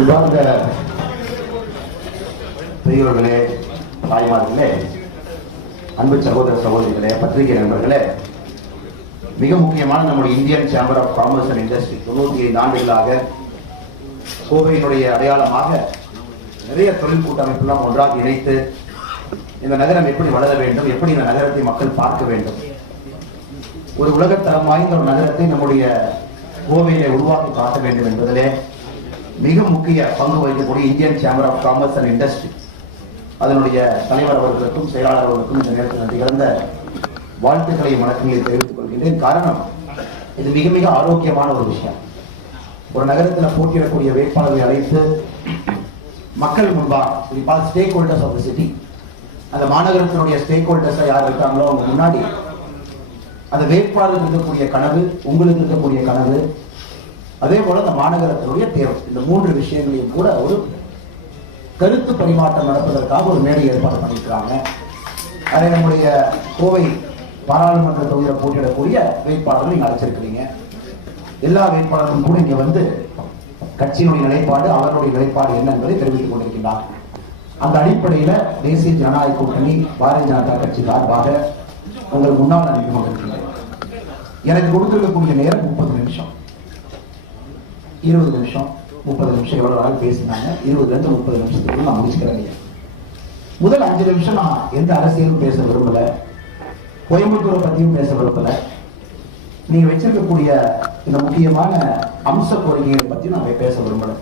இவ்வாறு பெரியவர்களே, தாய்மார்களே, அன்பு சகோதர சகோதரிகளே, பத்திரிகை நண்பர்களே, மிக முக்கியமான நம்முடைய Indian chamber of commerce and Industry 95 ஆண்டுகளாக கோவையினுடைய அடையாளமாக நிறைய தொழில் கூட்டமைப்பெல்லாம் ஒன்றாக இணைத்து இந்த நகரம் எப்படி வளர வேண்டும், எப்படி இந்த நகரத்தை மக்கள் பார்க்க வேண்டும், ஒரு உலகத்தரம் வாய்ந்த ஒரு நகரத்தை நம்முடைய கோவையிலே உருவாக்கி காட்ட வேண்டும் என்பதிலே மிக முக்கிய பங்கு வகிக்கக்கூடிய Indian chamber of commerce and industry அதனுடைய தலைவர் அவர்களுக்கும் செயலாளர் அவர்களுக்கும் இந்த நேரத்தில் நிகழ்ந்த வாழ்த்துக்களை வணக்கங்களை தெரிவித்துக் கொள்கின்றேன். காரணம், இது மிக மிக ஆரோக்கியமான ஒரு விஷயம். ஒரு நகரத்தில் போட்டியிடக்கூடிய வேட்பாளர்களை அழைத்து மக்கள் முன்பாக stakeholders of the city, அந்த மாநகரத்தினுடைய ஸ்டேக் ஹோல்டர்ஸா யார் இருக்காங்களோ அவங்க முன்னாடி அந்த வேட்பாளருக்கு இருக்கக்கூடிய கனவு, உங்களுக்கு இருக்கக்கூடிய கனவு, அதே போல அந்த மாநகரத்தினுடைய தேவை, இந்த 3 விஷயங்களையும் கூட ஒரு கருத்து பரிமாற்றம் நடப்பதற்காக ஒரு மேடை ஏற்பாடு பண்ணியிருக்கிறாங்க. அதை நம்முடைய கோவை பாராளுமன்ற தொகுதியில் போட்டியிடக்கூடிய வேட்பாளர்கள் நீங்க அழைச்சிருக்கிறீங்க. எல்லா வேட்பாளர்களும் கூட இங்க வந்து கட்சியினுடைய நிலைப்பாடு, அவர்களுடைய நிலைப்பாடு என்ன என்பதை தெரிவித்துக் கொண்டிருக்கிறார். அந்த அடிப்படையில தேசிய ஜனநாயக கூட்டணி பாரதிய ஜனதா கட்சி சார்பாக உங்கள் முன்னால் அனுப்பி கொண்டிருக்கிறேன். எனக்கு கொடுத்திருக்கக்கூடிய நேரம் 30 நிமிஷம், 20 நிமிஷம், 30 நிமிஷம் எவ்வளவு நாள் பேசினாங்க. 20 to 30 நிமிஷத்துக்கு நான் முடிச்சுக்கிறேன். முதல் 5 நிமிஷம் நான் எந்த அரசியலும் பேச விரும்பல, கோயம்புத்தூரை பத்தியும் பேச விரும்பல, நீங்க வச்சிருக்கக்கூடிய இந்த முக்கியமான அம்ச கோரிக்கைகளை பத்தி நான் பேச விரும்பல.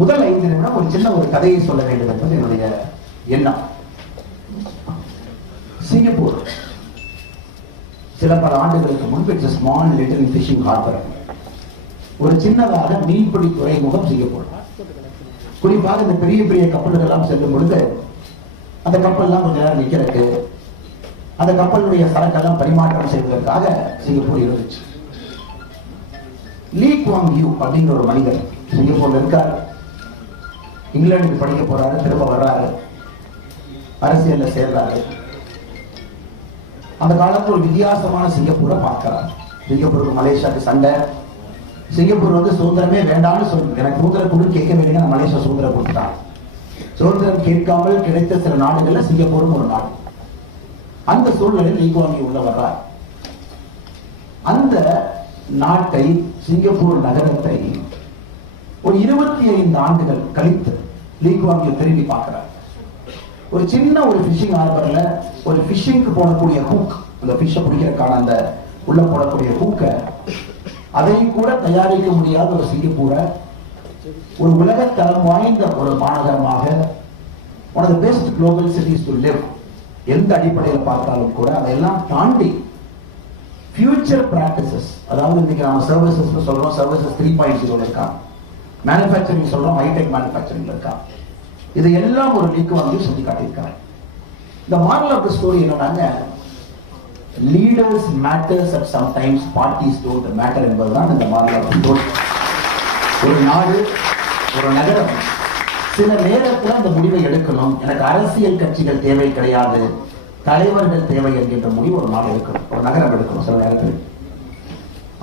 முதல் 5 நிமிடம் ஒரு சின்ன ஒரு கதையை சொல்ல வேண்டும் என்பது என்னுடைய எண்ணம். சிங்கப்பூர் சில பல ஆண்டுகளுக்கு முன்பு it's small little fishing harbour, ஒரு சின்னதாக மீன்பிடி துறைமுகம் சிங்கப்பூர். குறிப்பாக இந்த பெரிய பெரிய கப்பல்கள் எல்லாம் செல்லும் பொழுது அந்த கப்பல் எல்லாம் கொஞ்ச நேரம் நிக்கிறதுக்கு, அந்த கப்பலுடைய சரக்கெல்லாம் பரிமாற்றம் செய்வதற்காக சிங்கப்பூர் இருந்துச்சு. லீ குவாங் யூ அப்படிங்கிற ஒரு மனிதர் சிங்கப்பூர்ல இருக்கார். இங்கிலாந்துக்கு படிக்க போறாரு, திரும்ப வர்றாரு, அரசியல்ல சேர்றாரு. அந்த காலத்துல ஒரு வித்தியாசமான சிங்கப்பூரை பார்க்கிறார். சிங்கப்பூருக்கு மலேசியாவுக்கு சண்டை. சிங்கப்பூர் வந்து சுதந்திரமே வேண்டாம்னு சொல்லி, எனக்கு சுதந்திரம் கொடுன்னு கேட்க வேண்டிய மலேசியா சுதந்திரம் கொடுத்துட்டாங்க. சுதந்திரம் கேட்காமல் கிடைத்த சில நாடுகள்ல சிங்கப்பூரும் ஒரு நாடு. அந்த சூழ்நிலையில் லீ குவாங் யூ உள்ள வர்றார். அந்த நாட்டை, சிங்கப்பூர் நகரத்தை ஒரு 25 ஆண்டுகள் கழித்து லீ குவாங் யூ திரும்பி பார்க்கிறார். ஒரு சின்ன ஒரு ஃபிஷிங் ஹார்பர்ல ஒரு ஃபிஷிங்க்கு போடக்கூடிய ஹூக், அந்த ஃபிஷ்ஷை பிடிக்கிறதுக்கான அந்த உள்ள போடக்கூடிய ஹூக்கை, அதை கூட தயாரிக்க முடியாத ஒரு சிங்கப்பூரை ஒரு உலகத்தரம் வாய்ந்த ஒரு மாநகரமாக, one of the best global cities to live, எந்த அடிப்படையில் பார்த்தாலும் கூட அதையெல்லாம் தாண்டி ஃபியூச்சர் பிராக்டிசஸ், அதாவது இன்னைக்கு நம்ம சர்வீசஸ் சொல்றோம், சர்வீசஸ் 3.0 இருக்கா, மேனுஃபேக்சரிங் சொல்றோம், ஹைடெக் மேனுஃபேக்சரிங் இருக்கா, இது எல்லாம் ஒரு லீ குவாங் யூ சொல்லி காட்டியிருக்காங்க. இந்த மாரல் ஆஃப் தி ஸ்டோரி என்னன்னாங்க, leaders matters at sometimes, parties don't matter என்பதுதான் இந்த மாரல் ஆஃப் தி ஸ்டோரி. ஒரு நாடு, ஒரு நகரம் சில நேரத்தில் அந்த முடிவை எடுக்கணும். எனக்கு அரசியல் கட்சிகள் தேவை கிடையாது, தலைவர்கள் தேவை என்கின்ற முடிவு ஒரு நாடு எடுக்கணும், ஒரு நகரம் எடுக்கணும். சில நேரத்தில்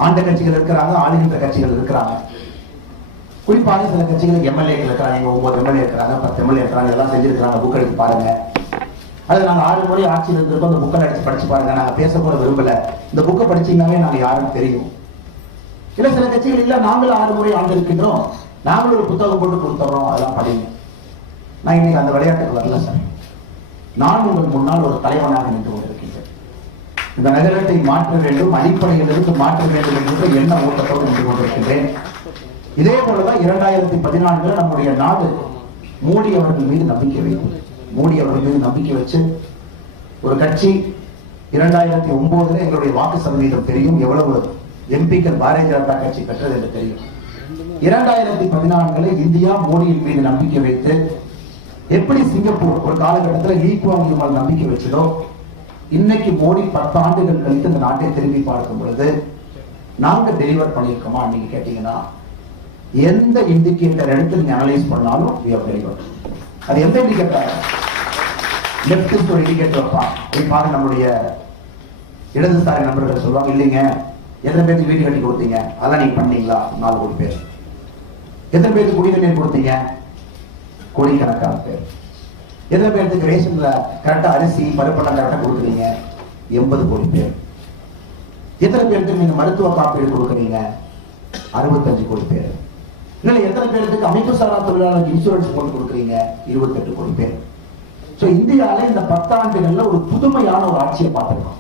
ஆண்ட கட்சிகள் இருக்கிறாங்க, ஆளுகின்ற கட்சிகள் இருக்கிறாங்க. குறிப்பாக சில கட்சிகளுக்கு எம்எல்ஏக்கள் இருக்கிறாங்க, 9 எம்எல்ஏ இருக்கிறாங்க, 10 எம்எல்ஏ இருக்கிறாங்க, எல்லாம் செஞ்சிருக்கிறாங்க. புக் எடுத்து பாருங்க. அது நாங்கள் 6 முறை ஆட்சியில் இருந்திருக்கோம். அந்த புக்கை அடிச்சு படிச்சு பாருங்க. நாங்கள் பேச கூட விரும்பல, இந்த புக்கை படிச்சீங்கன்னாவே நாங்கள் யாரும் தெரியும். இல்ல சில கட்சிகள் இல்ல, நாங்களும் 6 முறை ஆண்டு இருக்கின்றோம், நாங்களும் ஒரு புத்தகம் போட்டு கொடுத்துறோம், அதெல்லாம் படிங்க. நான் இன்னைக்கு அந்த விளையாட்டுக்கு வரல சார். நான் உங்கள் முன்னால் ஒரு தலைவனாக நின்று கொண்டிருக்கின்றேன். இந்த நகரத்தை மாற்ற வேண்டும், அடிப்படையிலிருந்து மாற்ற வேண்டும் என்கிற எண்ண ஓட்டத்தோடு நின்று கொண்டிருக்கின்றேன். இதே போலதான் 2014 நம்முடைய நாடு மோடி அவர்கள் மீது நம்பிக்கை வைத்து, மோடி அவர்கள் மீது நம்பிக்கை வச்சு ஒரு கட்சி 2009 எங்களுடைய வாக்கு சதவீதம் தெரியும், எவ்வளவு எம்பிக்கள் பாரதிய ஜனதா கட்சி பெற்றது என்று தெரியும். 2014 இந்தியா மோடியின் மீது நம்பிக்கை வைத்து, எப்படி சிங்கப்பூர் ஒரு காலகட்டத்தில் லீ குவாங் யூ மேல் நம்பிக்கை வச்சதோ, இன்னைக்கு மோடி 10 ஆண்டுகள் கழித்து இந்த நாட்டை திரும்பி பார்க்கும் பொழுது நாங்க டெலிவர் பண்ணியிருக்கோமா நீங்க கேட்டீங்கன்னா, எந்த இண்டிகேட்டர் எடுத்து நீங்க அனலைஸ் பண்ணாலும் we have delivered. அது எந்த இண்டிகேட்டர்? லெப்டிஸ்ட் ஒரு இண்டிகேட்டர் வைப்பான். பாருங்க, நம்முடைய இடதுசாரி நண்பர்கள் சொல்லுவாங்க, இல்லைங்க எத்தனை பேருக்கு வீடு கட்டி கொடுத்தீங்க, அதெல்லாம் நீங்க பண்ணீங்களா? 4 கோடி பேர். எத்தனை பேருக்கு குடிநீர் கொடுத்தீங்க? கோடிக்கணக்கான பேர். எத்தனை பேருக்கு ரேஷன்ல கரெக்டா அரிசி பருப்பெல்லாம் கரெக்டா கொடுக்குறீங்க? 80 கோடி பேர். எத்தனை பேருக்கு நீங்க மருத்துவ காப்பீடு கொடுக்குறீங்க? 65 கோடி பேர். இல்ல எத்தனை பேருக்கு அமைப்பு சாரா தொழிலாளர் இன்சூரன்ஸ் போட்டு கொடுக்குறீங்க? 28 கோடி பேர். சோ இந்தியால இந்த 10 ஆண்டுகள்ல ஒரு புதுமையான ஒரு ஆட்சியை பார்த்திருக்கோம்.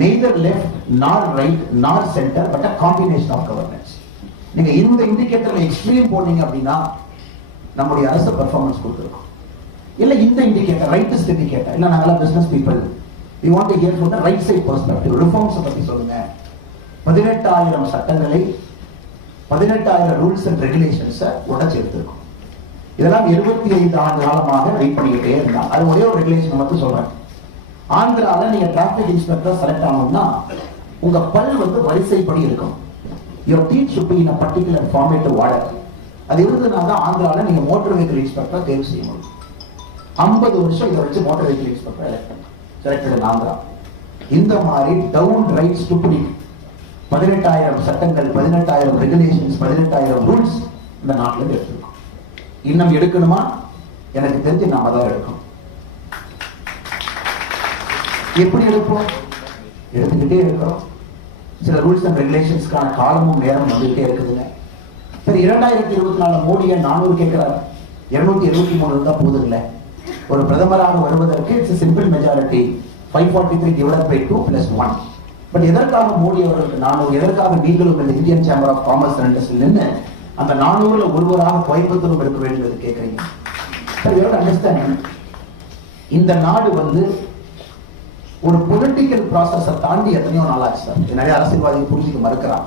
Neither left nor right nor centre but combination of governance. நீங்க இந்த இண்டிகேட்டர்ல எக்ஸ்ட்ரீம் போனீங்க அப்படின்னா நம்முடைய அரசு பெர்ஃபார்மன்ஸ் கொடுத்துருக்கோம். இல்ல இந்த இண்டிகேட்டர் ரைட்டஸ்ட் இண்டிகேட்டர் இல்ல நாங்கெல்லாம் business people we want to hear from the right side perspective. Reforms பத்தி சொல்லுங்க. 18,000 சட்டங்களை 18,000 ரூல்ஸ் அண்ட் ரெகுலேஷன்ஸ் உடைச்சு எடுத்திருக்கோம். இதெல்லாம் 75 ஆண்டு காலமாக வெயிட் பண்ணிக்கிட்டே இருந்தாங்க. அது ஒரே ஒரு ரெகுலேஷன் மட்டும் சொல்றேன். ஆந்திரால நீங்க டிராபிக் இன்ஸ்பெக்டர் செலக்ட் ஆகணும்னா உங்க பல் வரிசைப்படி இருக்கும். your teeth should be in a particular formative order. அது இருந்ததுனால ஆந்திரால நீங்க மோட்டார் வெஹிக்கிள் இன்ஸ்பெக்டர் தேர்வு செய்ய முடியும். 50 வருஷம் இதை வச்சு motor vehicle inspector selected Andhra. இந்த மாதிரி டவுன் ரைட் ஸ்டூபிடிட்டி 18,000 சட்டங்கள் 18,000 ரெகுலேஷன்ஸ் 18,000 ரூல்ஸ் இந்த நாட்டில் எடுத்திருக்கோம். இன்னும் எடுக்கணுமா? எனக்கு தெரிஞ்சு நாம தான் எடுக்கணும். எப்படி எடுப்போம்? எடுத்துக்கிட்டே இருக்கிறோம். சில ரூல்ஸ் அண்ட் ரெகுலேஷன்ஸ்க்கான காலமும் நேரம் வந்துகிட்டே இருக்குதுங்க. சரி, 2024 மோடியை 400 கேட்கிறாரு, 273 தான் போதுங்களே. ஒரு பிரதமராக வருவதற்கு it's simple majority 543 divided by 2 + 1. But எதற்காக மோடி அவர்களுக்கு 400? எதற்காக நீங்களும் இந்த Indian chamber of commerce and இண்டஸ்ட்ரியில் நின்று அந்த 400ல ஒருவராக கோயம்புத்தூர் இருக்க வேண்டும் என்று கேட்கிறீங்க? சரி, அண்டர்ஸ்டாண்டிங். இந்த நாடு ஒரு பொலிட்டிக்கல் ப்ராசஸை தாண்டி எத்தனையோ நாளாச்சு சார். நிறைய அரசியல்வாதி புரிஞ்சுக்க மறுக்கிறான்.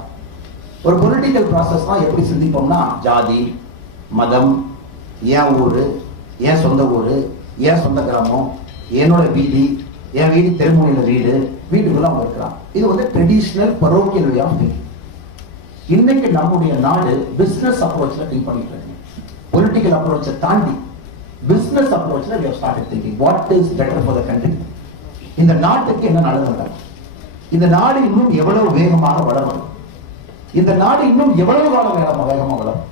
ஒரு பொலிட்டிக்கல் ப்ராசஸ் தான் எப்படி சிந்திப்போம்னா ஜாதி, மதம், ஏன் ஊரு, ஏன் சொந்த ஊரு, ஏன் சொந்த கிராமம், என்னோட வீதி, என் வீதி தெருமுனையில வீட்டுக்குள்ள அவங்க இருக்கிறான். இது ட்ரெடிஷனல் பரோக்கியல் வே ஆஃப் திங்கிங். இன்னைக்கு நம்முடைய நாடு பிசினஸ் அப்ரோச்ல திங்க் பண்ணிட்டு இருக்கு. பொலிட்டிக்கல் அப்ரோச்சை தாண்டி business அப்ரோச்ல we have started thinking what is better for the country. இந்த நாட்டுக்கு என்ன நல்லது? இந்த நாடு இன்னும் எவ்வளவு வேகமாக வளரும்? இந்த நாடு இன்னும் எவ்வளவு காலம் வேகமா வளரும்?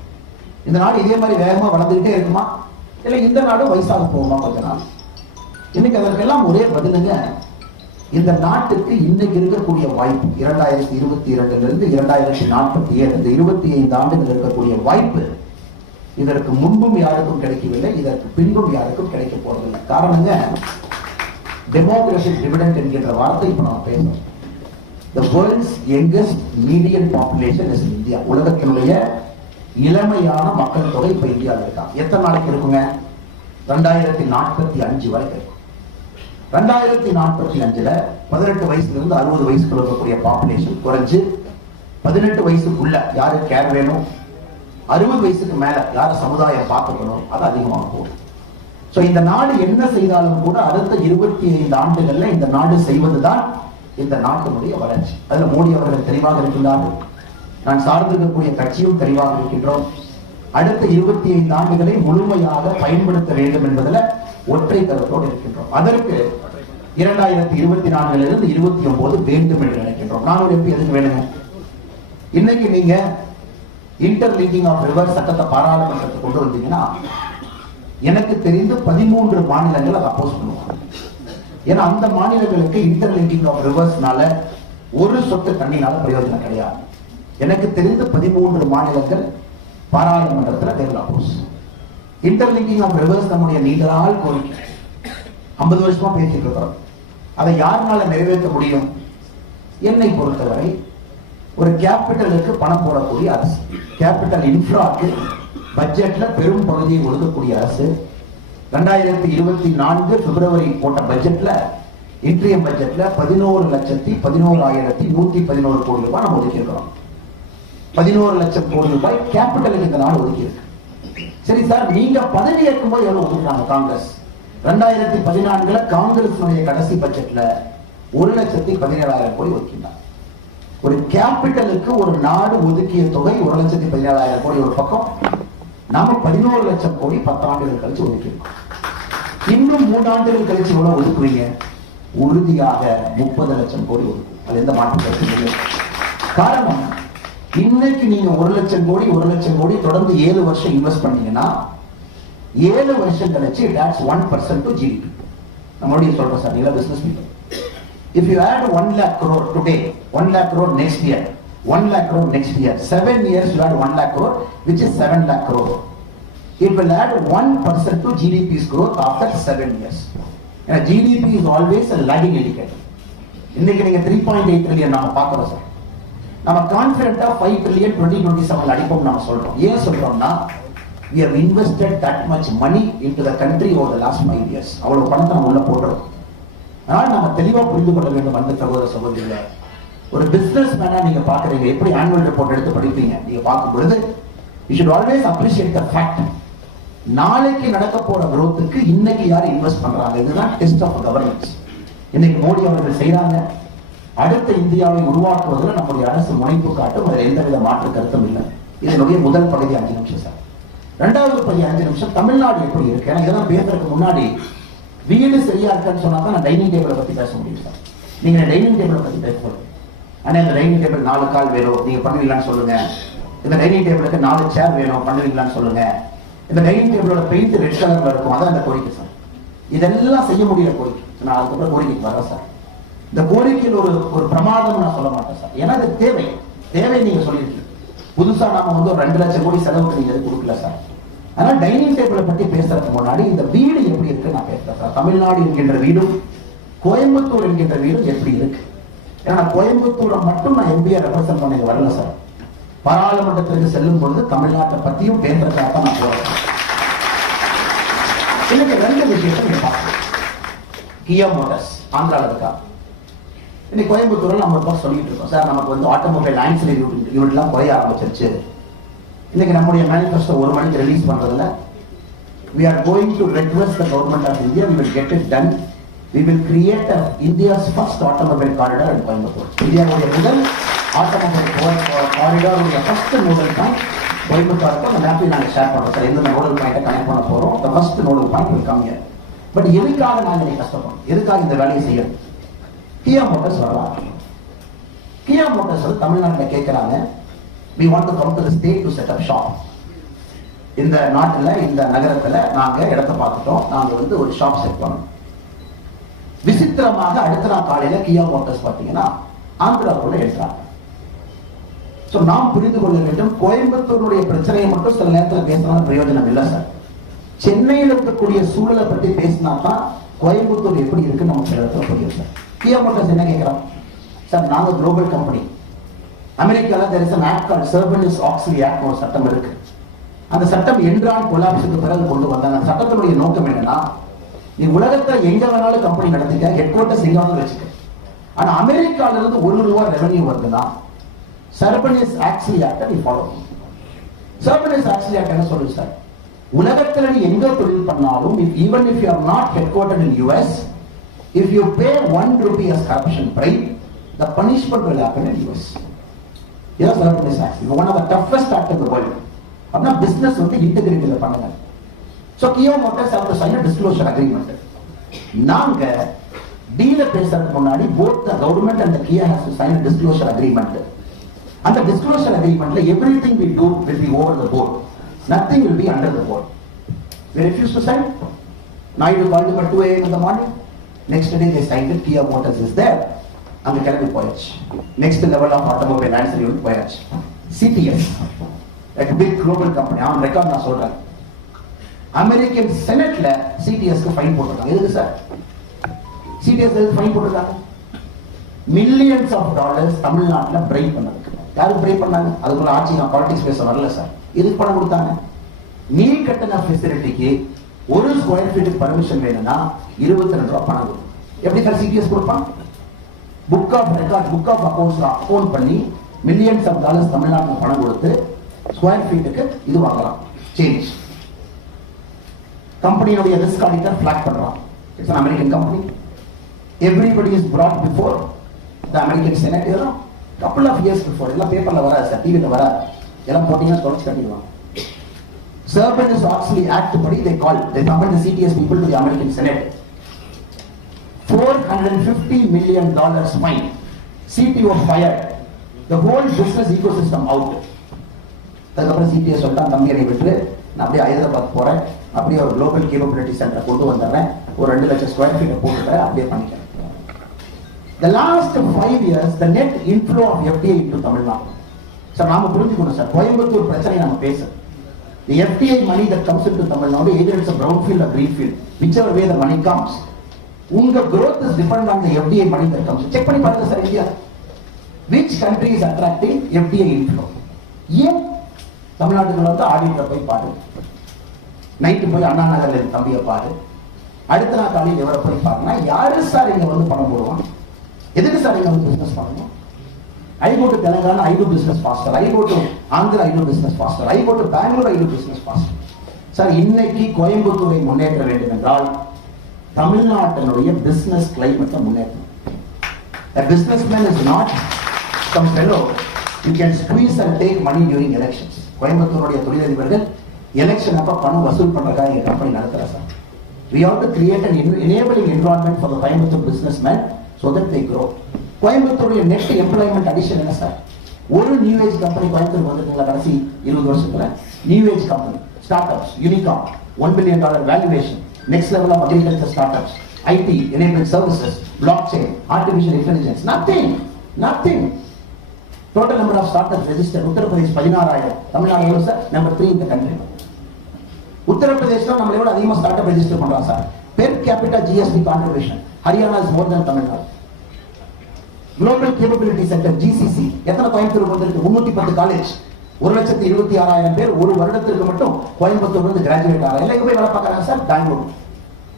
இந்த நாடு இதே மாதிரி வேகமா வளர்ந்துகிட்டே இருக்குமா? இல்ல இந்த நாடு வயசாக போகுமா கொஞ்ச நாள்? இன்னைக்கு அதற்கெல்லாம் ஒரே பதிலுங்க. இந்த நாட்டுக்கு இன்னைக்கு இருக்கக்கூடிய வாய்ப்பு 2022 2047 இந்த 25 ஆண்டுகள் இருக்கக்கூடிய வாய்ப்பு இதற்கு முன்பும் யாருக்கும் கிடைக்கவில்லை, இதற்கு பின்பும் யாருக்கும் கிடைக்க போறதில்லை. காரணங்க டெமோகிராபிக் டிவிடெண்ட் என்கின்ற வார்த்தை இப்ப நம்ம பேசணும். The world's youngest median population is India. உலகத்தினுடைய இளமையான மக்கள் தொகை இப்ப இந்தியாவில் இருக்காங்க. எத்தனை நாளைக்கு இருக்குங்க? 2045 வரைக்கும் இருக்கும். 2045ல 18 வயசுல இருந்து 60 வயசுக்குள்ள இருக்கக்கூடிய பாப்புலேஷன் குறைஞ்சு 18 வயசுக்குள்ள யாரு கேர் வேணும், 60 வயசுக்கு மேல யாரு சமுதாயம் பார்த்துக்கணும், அது அதிகமாக போகும். சோ இந்த நாடு என்ன செய்தாலும் கூட அடுத்த 25 ஆண்டுகள்ல இந்த நாடு செய்வதுதான் இந்த நாட்டினுடைய வளர்ச்சி. அதுல மோடி அவர்கள் தெளிவாக இருக்கின்றார்கள். நான் சார்ந்திருக்கக்கூடிய கட்சியும் தெளிவாக இருக்கின்றோம். அடுத்த 25 ஆண்டுகளை முழுமையாக பயன்படுத்த வேண்டும் என்பதில் ஒற்றை கருத்தோடு இருக்கின்றோம். அதற்கு 2024 29 வேண்டும் என்று நினைக்கின்றோம். நான் ஒரு MP எதுக்கு வேணுங்க? இன்னைக்கு நீங்க இன்டர்லிங்கிங் ஆஃப் ரிவர் சட்டத்தை பாராளுமன்றத்தை கொண்டு வந்தீங்கன்னா எனக்கு தெரிந்து 13 மாநிலங்கள் அதை அப்போஸ் பண்ணுவாங்க. ஏன்னா அந்த மாநிலங்களுக்கு இன்டர்லிங்கிங் ஆஃப் ரிவர்ஸ்னால ஒரு சொட்டு தண்ணினால பிரயோஜனம் கிடையாது. எனக்கு தெரிந்து 13 மாநிலங்கள் பாராளுமன்றத்தில் தேர்தல் அப்போஸ். இன்டர்லிங்கிங் ஆஃப் ரிவர்ஸ் நம்முடைய நீண்ட நாள் கோரிக்கை, 50 வருஷமா பேசிட்டு இருக்கிறோம். அதை யாருனால நிறைவேற்ற முடியும்? என்னை பொறுத்தவரை ஒரு கேபிட்டலுக்கு பணம் போடக்கூடிய அரசு, கேபிட்டல் இன்ஃப்ராக்கு பட்ஜெட்ல பெரும் பகுதியை ஒதுக்கக்கூடிய அரசு 2024 பிப்ரவரி போட்ட பட்ஜெட்ல இன்ட்ரியம் பட்ஜெட்ல 11,11,111 கோடி ரூபாய் நம்ம ஒதுக்கி இருக்கிறோம். 11 லட்சம் கோடி ரூபாய் கேபிட்டலுக்கு இந்த நாடு ஒதுக்கி இருக்கு. சரி சார், நீங்க பதவி ஏற்கும் போது எவ்வளவு ஒதுக்குறாங்க காங்கிரஸ்? 2014 காங்கிரஸ் கடைசி பட்ஜெட்ல 1,17,000 கோடி ஒதுக்கினார். ஒரு கேபிட்டலுக்கு ஒரு நாடு ஒதுக்கிய தொகை 1,17,000 கோடி ஒரு பக்கம். நாம 11 லட்சம் கோடி 10 ஆண்டுகள் கழிச்சு ஒதுக்கியிருக்கோம். இன்னும் 3 ஆண்டுகள் கழிச்சு எவ்வளவு ஒதுக்குவீங்க? உறுதியாக 30 லட்சம் கோடி ஒதுக்கும். அது எந்த மாற்றம் கருத்து இல்லை. காரணம் இன்னைக்கு நீங்க 1,00,000 கோடி தொடர்ந்து 7 வருஷம் இன்வெஸ்ட் பண்ணீங்கன்னா 7 வருஷம் கழிச்சு that's 1% to GDP. நம்மளுடைய சொல்றோம் சார், நீங்க business people. If you add 1 lakh crore today, 1 lakh crore next year, 1 lakh crore next year, 7 years you add 1 lakh crore, which is 7 lakh crore. It will add 1% to GDP's growth after 7 years. And GDP is always a lagging indicator. இன்னைக்கு நீங்க 3.8 trillion நாம பார்க்கிறோம் sir. நம்ம கான்ஃபிடென்ட்டா 5 trillion 2027 அடிப்போம் நாம சொல்றோம். ஏன் சொல்றோம்னா we have invested that much money into the country over the last 5 years. அவ்வளவு பணத்தை நம்ம உள்ள போடுறோம். ஆனால் நம்ம தெளிவா புரிந்து கொள்ள வேண்டும் அந்த சகோதரர்களே. ஒரு பிசினஸ் மேனா நீங்க பாக்குறீங்க, எப்படி ஆனுவல் ரிப்போர்ட் எடுத்து படிப்பீங்க, நீங்க பார்க்கும் பொழுது you should always appreciate the fact. நாளைக்கு நடக்க போற growthக்கு இன்னைக்கு யார் இன்வெஸ்ட் பண்றாங்க, இதுதான் டெஸ்ட் ஆஃப் கவர்னன்ஸ். இன்னைக்கு மோடி அவர்கள் செய்யறாங்க. அடுத்த இந்தியாவை உருவாக்குவதில் நம்முடைய அரசு முனைப்பு காட்டும், அதில் எந்தவித மாற்று கருத்தும் இல்லை. இதனுடைய முதல் பகுதி 5 நிமிஷம் சார். இரண்டாவது பகுதி 5 நிமிஷம் தமிழ்நாடு எப்படி இருக்கு. ஏன்னா இதெல்லாம் பேசுறதுக்கு முன்னாடி வீடு சரியா இருக்கான்னு சொன்னா தான் நான் டைனிங் டேபிளை பத்தி பேச முடியும் சார். நீங்க டைனிங் டேபிளை பத்தி பேசணும். ஆனா இந்த டைனிங் டேபிள் 4 கால் வேணும், நீங்க பண்ணுவீங்களான்னு சொல்லுங்க. இந்த டைனிங் டேபிளுக்கு 4 சேர் வேணும், பண்ணுவீங்களான்னு சொல்லுங்க. இந்த டைனிங் டேபிளோட பெயிண்ட் ரெட் கலர்ல இருக்கும், அதான் இந்த கோரிக்கை சார். இதெல்லாம் செய்ய முடியல கோரிக்கை. நான் அதுக்கப்புறம் கோரிக்கைக்கு வரேன் சார். இந்த கோரிக்கையில் ஒரு பிரமாதம் நான் சொல்ல மாட்டேன் சார். ஏன்னா அது தேவை நீங்க சொல்லியிருக்கீங்க. புதுசா நாம ஒரு 2 லட்சம் கோடி செலவுக்கு நீங்க கொடுக்கல சார். ஆனா டைனிங் டேபிளை பத்தி பேசுறதுக்கு முன்னாடி இந்த வீடு எப்படி இருக்கு நான் பேசுறேன் சார். தமிழ்நாடு என்கின்ற வீடும் கோயம்புத்தூர் என்கின்ற வீடும் எப்படி இருக்கு. ஏன்னா கோயம்புத்தூரை மட்டும் நான் எம்பியை ரெப்ரசென்ட் பண்ண வரல சார். பாராளுமன்றத்திற்கு செல்லும் பொழுது தமிழ்நாட்டை பத்தியும் பேசுறதுக்காக நான் போறேன். எனக்கு 2 விஷயத்தை நீங்க பார்க்கணும். கியா மோட்டார்ஸ் ஆந்திராவில் இருக்கா. இன்னைக்கு கோயம்புத்தூர்ல நம்ம சொல்லிட்டு இருக்கோம் சார், நமக்கு ஆட்டோமொபைல் ஆன்சிலரி யூனிட்லாம் குறைய ஆரம்பிச்சிருச்சு. இன்னைக்கு நம்முடைய மேனிஃபெஸ்டோ 1 மணிக்கு ரிலீஸ் பண்றதுல we are going to request the government of India, we will get it done, we will create India's first automobile corridor in Coimbatore. இந்தியாவுடைய முதல் ஆட்டோமொபைல் காரிடார் உடைய ஃபர்ஸ்ட் நோடல் பாயிண்ட் கோயம்புத்தூருக்கு அந்த மேப்பை நாங்கள் ஷேர் பண்றோம் சார். எந்த நோடல் பாயிண்டை கனெக்ட் பண்ண போறோம், the first nodal point will come here. But எதுக்காக நாங்கள் கஷ்டப்படுறோம், எதுக்காக இந்த வேலையை செய்யணும்? கியா மோட்டார்ஸ் வரலாம். கியா மோட்டார்ஸ் தமிழ்நாட்டில் கேட்கிறாங்க, we want to come to the state to set up shop. இந்த நாட்டில் இந்த நகரத்தில் நாங்க இடத்தை பார்த்துட்டோம், நாங்க ஒரு ஷாப் செட் பண்ணோம். விசித்திரமாக அடுத்த நாள் காலையில கியா மோட்டார்ஸ் பார்த்தீங்கன்னா ஆந்திராவுக்குள்ள எடுக்கிறாங்க. சோ நாம் புரிந்து கொள்ள வேண்டும், கோயம்புத்தூருடைய பிரச்சனையை மட்டும் சில நேரத்தில் பேசினாலும் பிரயோஜனம் இல்லை சார். சென்னையில் இருக்கக்கூடிய சூழலை பற்றி பேசினா தான் கோயம்புத்தூர் எப்படி இருக்குன்னு நமக்கு சில இடத்துல புரியும் சார். கியா மோட்டார்ஸ் என்ன கேட்கிறோம் சார், நாங்க குளோபல் கம்பெனி. அமெரிக்கால there is an act called Sarbanes-Oxley Act ஒரு சட்டம் இருக்கு. அந்த சட்டம் என்ரான் கொலாப்ஸுக்கு பிறகு கொண்டு வந்தாங்க. அந்த சட்டத்தினுடைய நோக்கம் என்னன்னா, நீ உலகத்துல எங்க வேணாலும் கம்பெனி நடத்திக்க, ஹெட் குவார்ட்டர்ஸ் எங்காவது வச்சுக்க. ஆனா அமெரிக்கால இருந்து ₹1 ரெவென்யூ வருதுன்னா Sarbanes-Oxley Act நீ ஃபாலோ பண்ணு. Sarbanes-Oxley Act என்ன சொல்லுது சார், உலகத்துல நீ எங்க தொழில் பண்ணாலும், even if you are not headquartered in US, if you pay ₹1 as corruption bribe, the punishment will happen in US. Yes, Sarbanes-Oxley, one of the toughest act in the world. அப்படின்னா business இன்டெகிரிட்டில பண்ணுங்க. So Kia Motors have to sign a disclosure agreement. நாங்க டீல பேசுறதுக்கு முன்னாடி both the government and the Kia has to sign a disclosure agreement. அந்த disclosure agreementல everything we do will be over the board. Nothing will be under the board. We refuse to sign. Naidu called them at 2 a.m. in the morning. Next day they signed it. Kia Motors is there. அந்த கிளம்பி போயாச்சு. Next level of automobile answer unit போயாச்சு. CTS, like a big global company, on record நான் சொல்றேன். American செனட்ல சிடிஎஸ்க்கு fine போட்டிருக்காங்க. எதுக்கு சார் சிடிஎஸ் ஃபைன் போட்டிருக்காங்க? மில்லியன்ஸ் ஆஃப் டாலர்ஸ் தமிழ்நாட்டில் பிரைப் பண்ணதுக்கு. யாருக்கு பிரைப் பண்ணாங்க? அதுக்குள்ள ஆட்சி நான் பாலிடிக்ஸ் பேச வரல சார். எதுக்கு பணம் கொடுத்தாங்க? நீ கட்டின ஃபெசிலிட்டிக்கு 1 ஸ்கொயர் ஃபீட்டுக்கு பர்மிஷன் வேணும்னா ₹22 பணம் கொடுக்கும். எப்படி சார் சிடிஎஸ் கொடுப்பான்? Book of record, book of accounts account பண்ணி மில்லியன்ஸ் ஆஃப் டாலர்ஸ் தமிழ்நாட்டில் பணம் கொடுத்து ஸ்கொயர் ஃபீட்டுக்கு இது வாங்கலாம். சேஞ்ச் கம்பெனியுடைய ரிஸ்க் ஆடிட்டர் ஃபிளாக் பண்றான். It's an American company. Everybody is brought before the American Senate. இதெல்லாம் couple of years before. எல்லாம் பேப்பர்ல வராது சார், டிவில வராது. எல்லாம் போட்டீங்கன்னா தொடச்சு கட்டிடுவாங்க. Sarbanes-Oxley Act படி they summoned the CTS people to the American Senate. $450 million fine. CTO fired. the whole business ecosystem out. அதுக்கப்புறம் சிபிஎஸ் சொல்லிட்டான், தம்பி என்னை விட்டு நான் அப்படியே ஹைதராபாத் போறேன், அப்படியே ஒரு குளோபல் கேப்பபிலிட்டி சென்டரை கொண்டு வந்துடுறேன், ஒரு 2 லட்சம் ஸ்கொயர் ஃபீட்டை போட்டுக்கிறேன், அப்படியே பண்ணிக்கிறேன். The last 5 years, the net inflow of FDI into Tamil Nadu. Sir நாம புரிஞ்சுக்கணும் சார், கோயம்புத்தூர் பிரச்சனை நம்ம பேசுறோம். The FDI money that comes into Tamil Nadu, either it's a brownfield or greenfield, whichever way the money comes, உங்க growth is dependent on the FDI money that comes. Check பண்ணி பாருங்க sir India. Which country is attracting FDI inflow? ஏன் தமிழ்நாட்டுக்குள்ள வந்து auditor போய் பாரு, night போய் அண்ணா நகர்ல தம்பியை பாரு, அடுத்த நாள் காலையில் எவரை போய் பாருன்னா யாரு சார் இங்க வந்து பணம் போடுவான்? எதுக்கு சார் இங்க வந்து பிசினஸ் பண்ணணும்? I go to Telangana, I do business faster. I go to Andhra, I do business faster. I go to Bangalore, I do business faster. Sir இன்னைக்கு கோயம்புத்தூரை முன்னேற்ற வேண்டும் என்றால் தமிழ்நாட்டினுடைய பிசினஸ் கிளைமேட்டை முன்னேற்ற. A businessman is not some fellow you can squeeze and take money during elections. கோயம்புத்தூருடைய தொழிலதிபர்கள் எலெக்ஷன் அப்ப பணம் வசூல் பண்றதுக்காக எங்க கம்பெனி நடத்துற sir. We have to create an enabling environment for the Coimbatore businessmen so that they grow. கோயம்புத்தூருடைய net employment addition என்ன சார்? ஒரு நியூ ஏஜ் கம்பெனி கோயம்புத்தூர் வந்துருக்குங்களா கடைசி 20 வருஷத்துல? New age company, startup, unicorn, $1 billion valuation, next level of agriculture startup, IT, enabling services, blockchain, artificial intelligence, nothing. Total number of startups registered, Uttar Pradesh 16,000, Tamil Nadu எவ்வளவு sir? Number 3 in the country. Uttar Pradesh தான் நம்மளை விட அதிகமாக start register பண்றாங்க sir. Per capita GST contribution, Haryana is more than Tamil Nadu. Global Capability Center GCC எத்தனை கோயம்புத்தூர் வந்திருக்கு? 310 college, 1,26,000 பேர் ஒரு வருடத்திற்கு மட்டும் கோயம்புத்தூர்ல இருந்து கிராஜுவேட் ஆகிறாங்க. எல்லாம் போய் வேலை பார்க்கறாங்க சார். பெங்களூர்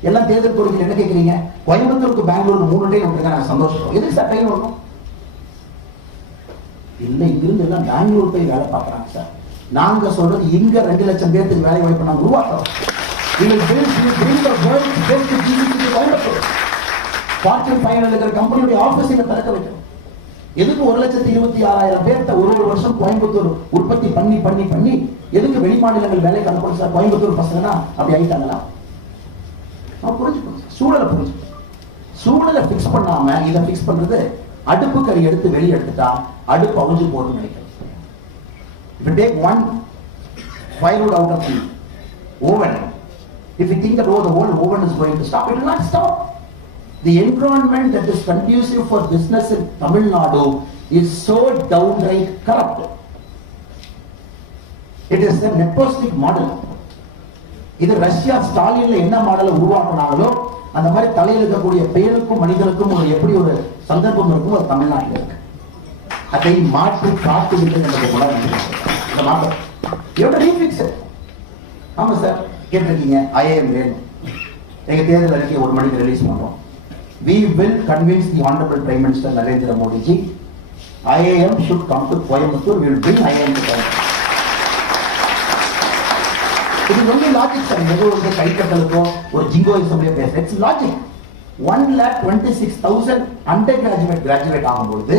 எல்லாம் தேர்தல் தொகுதியில் என்ன கேட்குறீங்க? கோயம்புத்தூருக்கு பெங்களூருக்கு 3 டைம் விட்டுருக்காங்க, சந்தோஷம். எதுக்கு சார் டைம் வரணும்? இல்லை, இங்கிருந்து எல்லாம் பெங்களூர் போய் வேலை பார்க்கறாங்க சார். நாங்க சொல்றது இங்க 2 லட்சம் பேருக்கு வேலை வாய்ப்பு நாங்க உருவாக்குறோம். ஃபார்ச்சூன் 500 இருக்கிற கம்பெனியுடைய ஆபீஸ் இங்க திறக்க வைக்கணும். எதுக்கு 1,26,000 பேர்த்த ஒரு வருஷம் கோயம்புத்தூர் உற்பத்தி பண்ணி எதுக்கு வெளிமாநிலங்கள் வேலைக்கு அனுப்பணும் சார்? கோயம்புத்தூர் பசங்கன்னா அப்படி ஆயிட்டாங்களா? புரிஞ்சுக்கணும், சூழலை புரிஞ்சுக்கணும். சூழலை பிக்ஸ் பண்ணாம இதை பிக்ஸ் பண்றது, அடுப்பு கறி எடுத்து வெளியே எடுத்துட்டா அடுப்பு அவிஞ்சு போறதுன்னு நினைக்கிறேன். If you take one firewood out of the oven, if you think that the whole oven is going to stop, it will not stop. The environment that is conducive for business in Tamil Nadu is so downright corrupt. It is a nepotistic model. இது Russia ஸ்டாலின்ல என்ன மாடலை உருவாக்குனாங்களோ அந்த மாதிரி தலையில் இருக்கக்கூடிய பெயருக்கும் மனிதனுக்கும் ஒரு எப்படி ஒரு சந்தர்ப்பம் இருக்கும், அது தமிழ்நாட்டில் இருக்கு. அதை மாற்றி காத்து விட்டு இந்த மாற்றம் எவ்வளவு ரீஃபிக்ஸ். ஆமா சார், கேட்டிருக்கீங்க ஐஏஎம் வேணும். எங்க தேர்தல் அறிக்கை 1 மணிக்கு ரிலீஸ் பண்றோம். We will convince the Honorable Prime Minister Narendra Modi ji, IIM should come to Coimbatore. We will bring IIM to Coimbatore. It is only logic, sir. Never ஒரு கைக்கட்டலுக்கோ ஒரு ஜிங்கோயிசம்லயே பேச. It's logic. 1,26,000 undergraduate graduate ஆகும்போது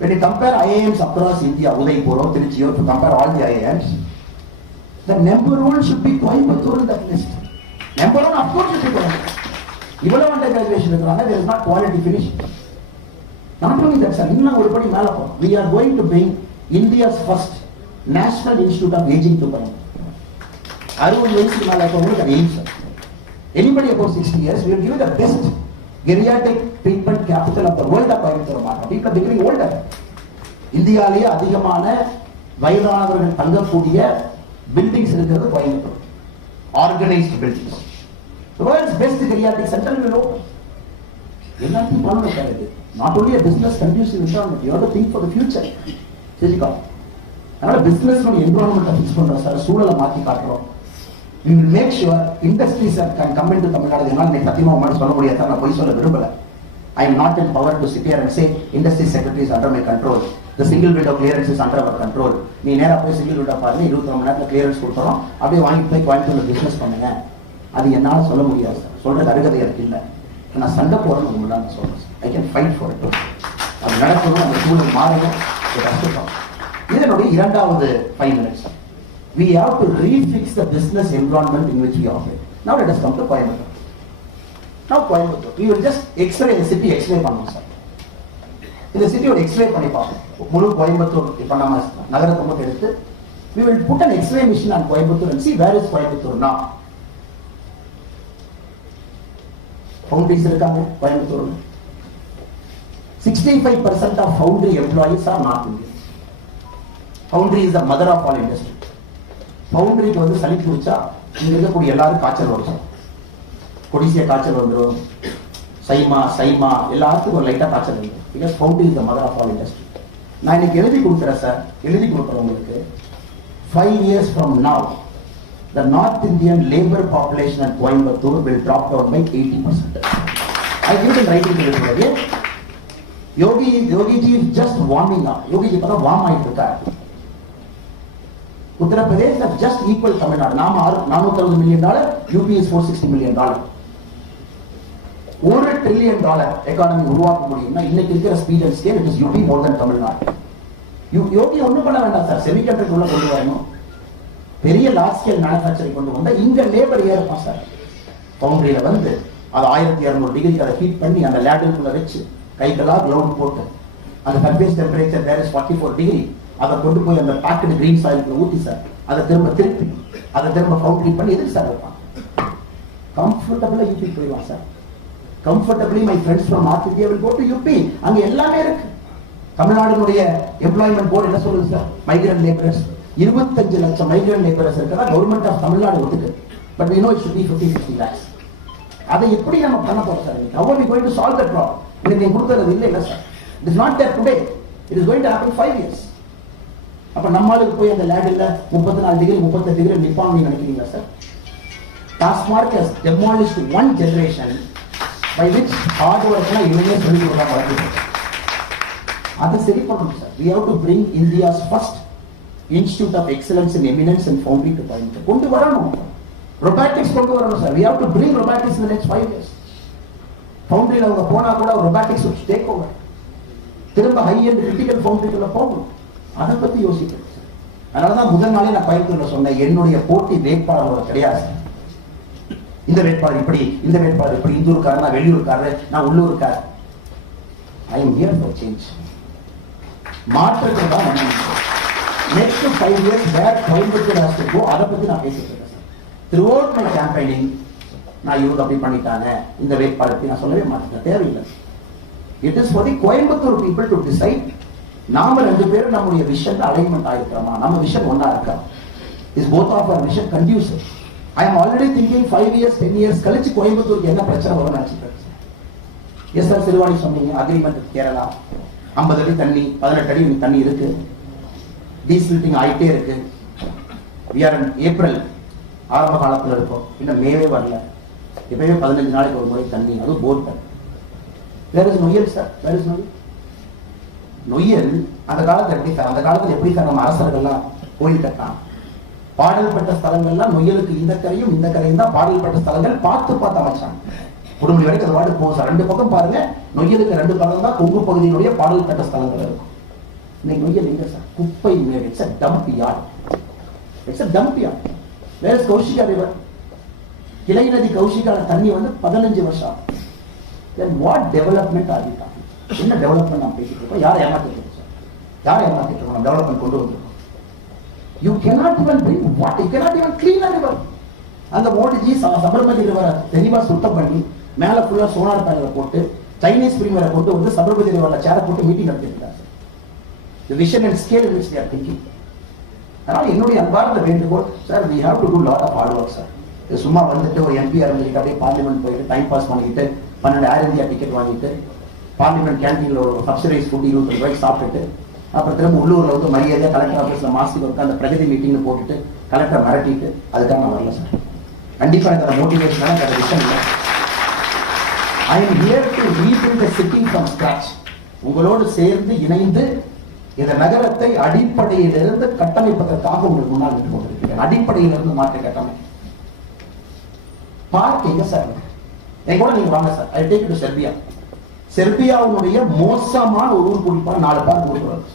when you compare IIMs across India, Udaipur, Trichy, to compare all the IIMs, the number 1 should be Coimbatore in that list. Number 1 of course should be Coimbatore. இவ்வளவு undergraduation இருக்கிறாங்க, there is not quality finish. Not only that, sir, இன்னும் ஒரு படி மேல போறோம். We are going to bring India's first National Institute of Aging to Coimbatore. 60 வயசுக்கு மேல இருக்கவங்களுக்கு அது AIIMS. Anybody above 60 years, we will give the best geriatric treatment capital of the world of Coimbatore market. People are becoming older. இந்தியாவிலேயே அதிகமான வயதானவர்கள் தங்கக்கூடிய buildings இருக்கிறது Coimbatore. Organised buildings. The world's best geriatric center will open. எல்லாத்தையும் பண்ணணும் sir. இது not only a business conducive environment, you have to think for the future. சரிக்கா, அதனால business என்விரான்மெண்ட்டை fix பண்றோம் சார், சூழலை மாற்றி காட்டுறோம். We will make sure industries can come into Tamil Nadu. என்னால் சத்தியமா மாதிரி சொல்ல முடியாது சார், நான் போய் சொல்ல விரும்பல. I am not in power to sit here and say industry secretary is under my control. The single window clearance is under our control. நீ நேரா போய் சிங்கிள் விண்டோ பாருங்க, 24 மணி நேரத்தில் கிளியரன்ஸ் கொடுத்துறோம், அப்படியே வாங்கி போய் கோயம்புத்தூர்ல பிசினஸ் பண்ணுங்க. அது என்னால் சொல்ல முடியாது சார், சொல்றது அருகதை எனக்கு இல்லை. நான் சண்டை போறேன்னு முன்னாடி சொல்றேன். I can fight for it. அது நடக்கணும், அந்த சூழல் மாறணும். இதனுடைய இரண்டாவது 5 minutes. We have to refix the business environment in which we operate. Now let us come to Coimbatore. Now Coimbatore, we will just X-ray the city, X-ray பண்ணணும் sir. இந்த சிட்டியோட x ray பண்ணி பார்ப்போம். முழு கோயம்புத்தூர் இப்போ நம்ம நகரத்தை மட்டும் எடுத்து we will put an X-ray machine on Coimbatore and see where is Coimbatore now. Foundries இருக்காங்க கோயம்புத்தூர்ல. 65% of foundry employees are North Indian. Foundry is the mother of all industry. Foundryக்கு வந்து சளி பிடிச்சா இங்க இருக்கக்கூடிய எல்லாரும் காய்ச்சல் வரும். கொடிசிய காய்ச்சல் வந்துடும், சைமா எல்லாத்துக்கும் ஒரு லைட்டா காய்ச்சல் வந்துடும். Because foundry is the mother of all industry. நான் இன்னைக்கு எழுதி கொடுக்குறேன் சார், எழுதி கொடுக்குறேன் உங்களுக்கு. 5 years from now, the North Indian labor population at Coimbatore will drop down by 80%. I give it writing to this. Yogi ji is just warming up. Yogi ji pata warm ஆயிட்டு இருக்காரு. Uttar Pradesh is just equal Tamil Nadu. நாம $460 million, UP is $460 million. $1 trillion economy உருவாக்க முடியும்னா இன்னைக்கு இருக்கிற speed and scale it is UP more than Tamil Nadu. Yogi ஒன்றும் பண்ண வேண்டாம் சார், செமிகண்டக்டர் உள்ள கொண்டு வரணும், பெரிய லார்ஜ் ஸ்கேல் மேனுஃபேக்சரிங் கொண்டு வந்தா இங்க லேபர் ஏறப்பா சார். ஃபவுண்டரியில வந்து அது 1200 டிகிரிக்கு அதை ஹீட் பண்ணி அந்த லேடருக்குள்ள வச்சு கைக்கெல்லாம் கிளவுட் போட்டு அந்த surface temperature where is 44 degree அதை கொண்டு போய் அந்த பேக்கெட் கிரீன் சாயிலுக்குள்ள ஊற்றி சார் அதை திருப்பி அதை திரும்ப ஃபவுண்டரி பண்ணி எதுக்கு சார் வைப்பான்? கம்ஃபர்டபுளா யூபி போயிடுவான் sir. Comfortably my friends from north India will go to UP. அங்க எல்லாமே இருக்கு. தமிழ்நாடுடைய எம்ப்ளாய்மெண்ட் போர்டு என்ன சொல்லுது சார்? மைக்ரண்ட் லேபரர்ஸ் 25 லட்சம் மைக்ரண்ட் லேபரர்ஸ் இருக்கிறதா கவர்மெண்ட் ஆஃப் தமிழ்நாடு ஒத்துக்கு. But we know it should be 50-60 lakhs. அதை எப்படி நம்ம பண்ண போறோம் sir? How are we going to solve that problem? இன்னைக்கு கொடுத்தது இல்ல sir. It is not there today. It is going to happen 5 years. அப்ப நம்மளுக்கு போய் அந்த லேடில் 34 டிகிரி 38 டிகிரி நிப்பான்னு நினைக்கிறீங்களா sir? TASMAC has demolished one generation by which hard work எல்லாம் இவங்களே சொல்லி கொடுக்க வளர்ந்து. அதை சரி பண்ணணும் sir. We have to bring India's first Institute of Excellence in Eminence and Foundry to Coimbatore. கொண்டு வரணும். Robotics கொண்டு வரணும் sir. We have to bring robotics in the next 5 years. ஃபவுண்டரியில் அவங்க போனா கூட robotics will take over. திரும்ப high and critical ஃபவுண்டரிக்குள்ள போகணும். அதை பத்தி யோசிக்கணும் சார். அதனாலதான் முதல் நாளே நான் கோயம்புத்தூர்ல சொன்னேன், என்னுடைய போட்டி வேட்பாளர் கிடையாது. இந்த வேட்பாளர் இப்படி, இந்த வேட்பாளர் இப்படி, இந்தூர்காரர், நான் வெளியூர்காரர், நான் உள்ளூர்காரர். I am here for change. மாற்றத்தை தான் வந்து next 5 years where Coimbatore has to go, அதை பத்தி நான் பேசிட்டு இருக்கேன் சார். throughout my campaigning நான் இவங்க அப்படி பண்ணிட்டாங்க, இந்த வேட்பாளர் நான் சொல்லவே மாட்டேன், தேவையில்லை. It is for the Coimbatore people to decide. நாம 2 பேரும் நம்முடைய விஷன் அலைன்மெண்ட் ஆயிருக்கிறோமா, நம்ம விஷன் ஒன்னா இருக்கா, is both of our vision conducive. I am already thinking 5 years 10 years கழிச்சு கோயம்புத்தூருக்கு என்ன பிரச்சனை வரும்னு நினைச்சிட்டு இருக்கேன். எஸ் சார், சிறுவாணி சொன்னீங்க, அக்ரிமெண்ட் கேரளா 50 அடி தண்ணி 18 அடி தண்ணி இருக்கு, டீசில்ட்டிங் ஆயிட்டே இருக்கு. we are in ஏப்ரல் ஆரம்ப காலத்துல இருக்கும், இன்னும் மேவே வரல, இப்பவே 15 நாளைக்கு ஒரு முறை தண்ணி, அது போர் தண்ணி. வேற நொய்யல் சார், வேற நொய்யல் அந்த காலத்துல எப்படி சார், அந்த காலத்துல எப்படி சார் நம்ம அரசர்கள்லாம் கோயில் கட்டான், பாடல் பெற்ற ஸ்தலங்கள்லாம் நொய்யலுக்கு இந்த கரையும் இந்த கரையும் தான் பாடல் பெற்ற ஸ்தலங்கள் பார்த்து அமைச்சாங்க. குடும்பம் வரைக்கும் அந்த வார்டு போகும் சார். 2 பக்கம் பாருங்க, நொய்யலுக்கு 2 பக்கம் தான் கொங்கு பகுதியினுடைய பாடல் பெற்ற ஸ்தலங்கள் இருக்கும். இன்னைக்கு நொய்யல் எங்க சார்? குப்பை மேடு. It's a dump yard. It's a dump yard. Where is Kaushika river? கிளை நதி கௌஷிகால தண்ணி வந்து 15 வருஷம். Then what development are we talking? என்ன டெவலப்மெண்ட் நாம் பேசிட்டு இருக்கோம்? யாரை ஏமாத்திட்டு இருக்கோம் சார்? யாரை ஏமாத்திட்டு இருக்கோம்? டெவலப்மெண்ட் கொண்டு வந்திருக்கோம். You cannot even bring water. You cannot even clean a river. அந்த மோடிஜி சபர்மதி ரிவரை தெளிவா சுத்தம் பண்ணி மேல ஃபுல்லா சோலார் பேனலை போட்டு சைனீஸ் பிரீமியரை கொண்டு வந்து சபர்மதி ரிவர்ல சேர போட்டு meeting நடத்திருக்காங்க. The vision and scale in which they are thinking. அதனால என்னுடைய அன்பார்ந்த வேண்டுகோள் sir, we have to do lot of hard work sir. சும்மா வந்துட்டு ஒரு எம்பி இருந்துட்டு அப்படியே பார்லிமெண்ட் போயிட்டு டைம் பாஸ் பண்ணிக்கிட்டு 12 ஏர் இந்தியா டிக்கெட் வாங்கிட்டு பார்லிமெண்ட் கேன்டீன்ல ஒரு சப்சிடைஸ் ஃபுட் 20 ரூபாய்க்கு சாப்பிட்டுட்டு அப்புறம் திரும்ப உள்ளூர்ல வந்து மரியாதையா கலெக்டர் ஆஃபீஸ்ல மாசிக்கு உட்காந்து பிரகதி மீட்டிங்ல போட்டுட்டு கலெக்டர் மிரட்டிட்டு அதுக்காக நான் வரல சார். கண்டிப்பா எனக்கு மோட்டிவேஷன் எனக்கு விஷயம் இல்லை. I am here to rebuild the city from scratch. உங்களோடு சேர்ந்து இணைந்து இந்த நகரத்தை அடிப்படையிலிருந்து கட்டமைப்பதற்காக உங்களுக்கு முன்னால் நின்று கொண்டிருக்கிறேன். அடிப்படையிலிருந்து மாற்ற கட்டமை. பார்க் எங்க சார்? என் கூட நீங்க வாங்க sir. I take you to Serbia. செர்பியாவுடைய மோசமான ஒரு ஊர் குடிப்பா 4 பார்க் கொடுக்குறாங்க.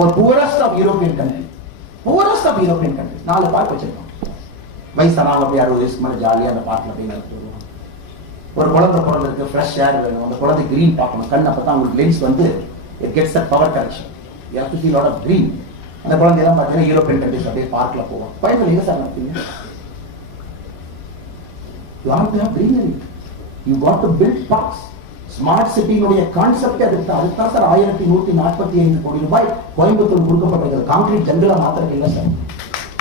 ஒரு poorest of European country. poorest of European country. 4 park வச்சிருக்கோம். வயசானவங்க அப்படியே 60 வயசுக்கு மேல ஜாலியா அந்த பார்க்ல போய் நடத்துவோம். ஒரு குழந்தை பிறந்திருக்கு, ஃப்ரெஷ் ஏர் வேணும், அந்த குழந்தை கிரீன் பார்க்கணும், கண் அப்போ தான் உங்களுக்கு லென்ஸ் வந்து it gets that power correction. You have to see lot of green. அந்த குழந்தையெல்லாம் பார்த்தீங்கன்னா யூரோப்பியன் கண்ட்ரிஸ் அப்படியே பார்க்கில் போவோம். பயத்தில் எங்கே சார் நடத்தீங்க? You have to have greenery. You got to build parks. Smart சிட்டியினுடைய கான்செப்டே அதுதான் சார் 1145 கோடி ரூபாய் கோயம்புத்தூர் கொடுக்கப்பட்டிருக்கிறது. கான்கிரீட் ஜங்கிளா மாத்திரம் இல்லை sir.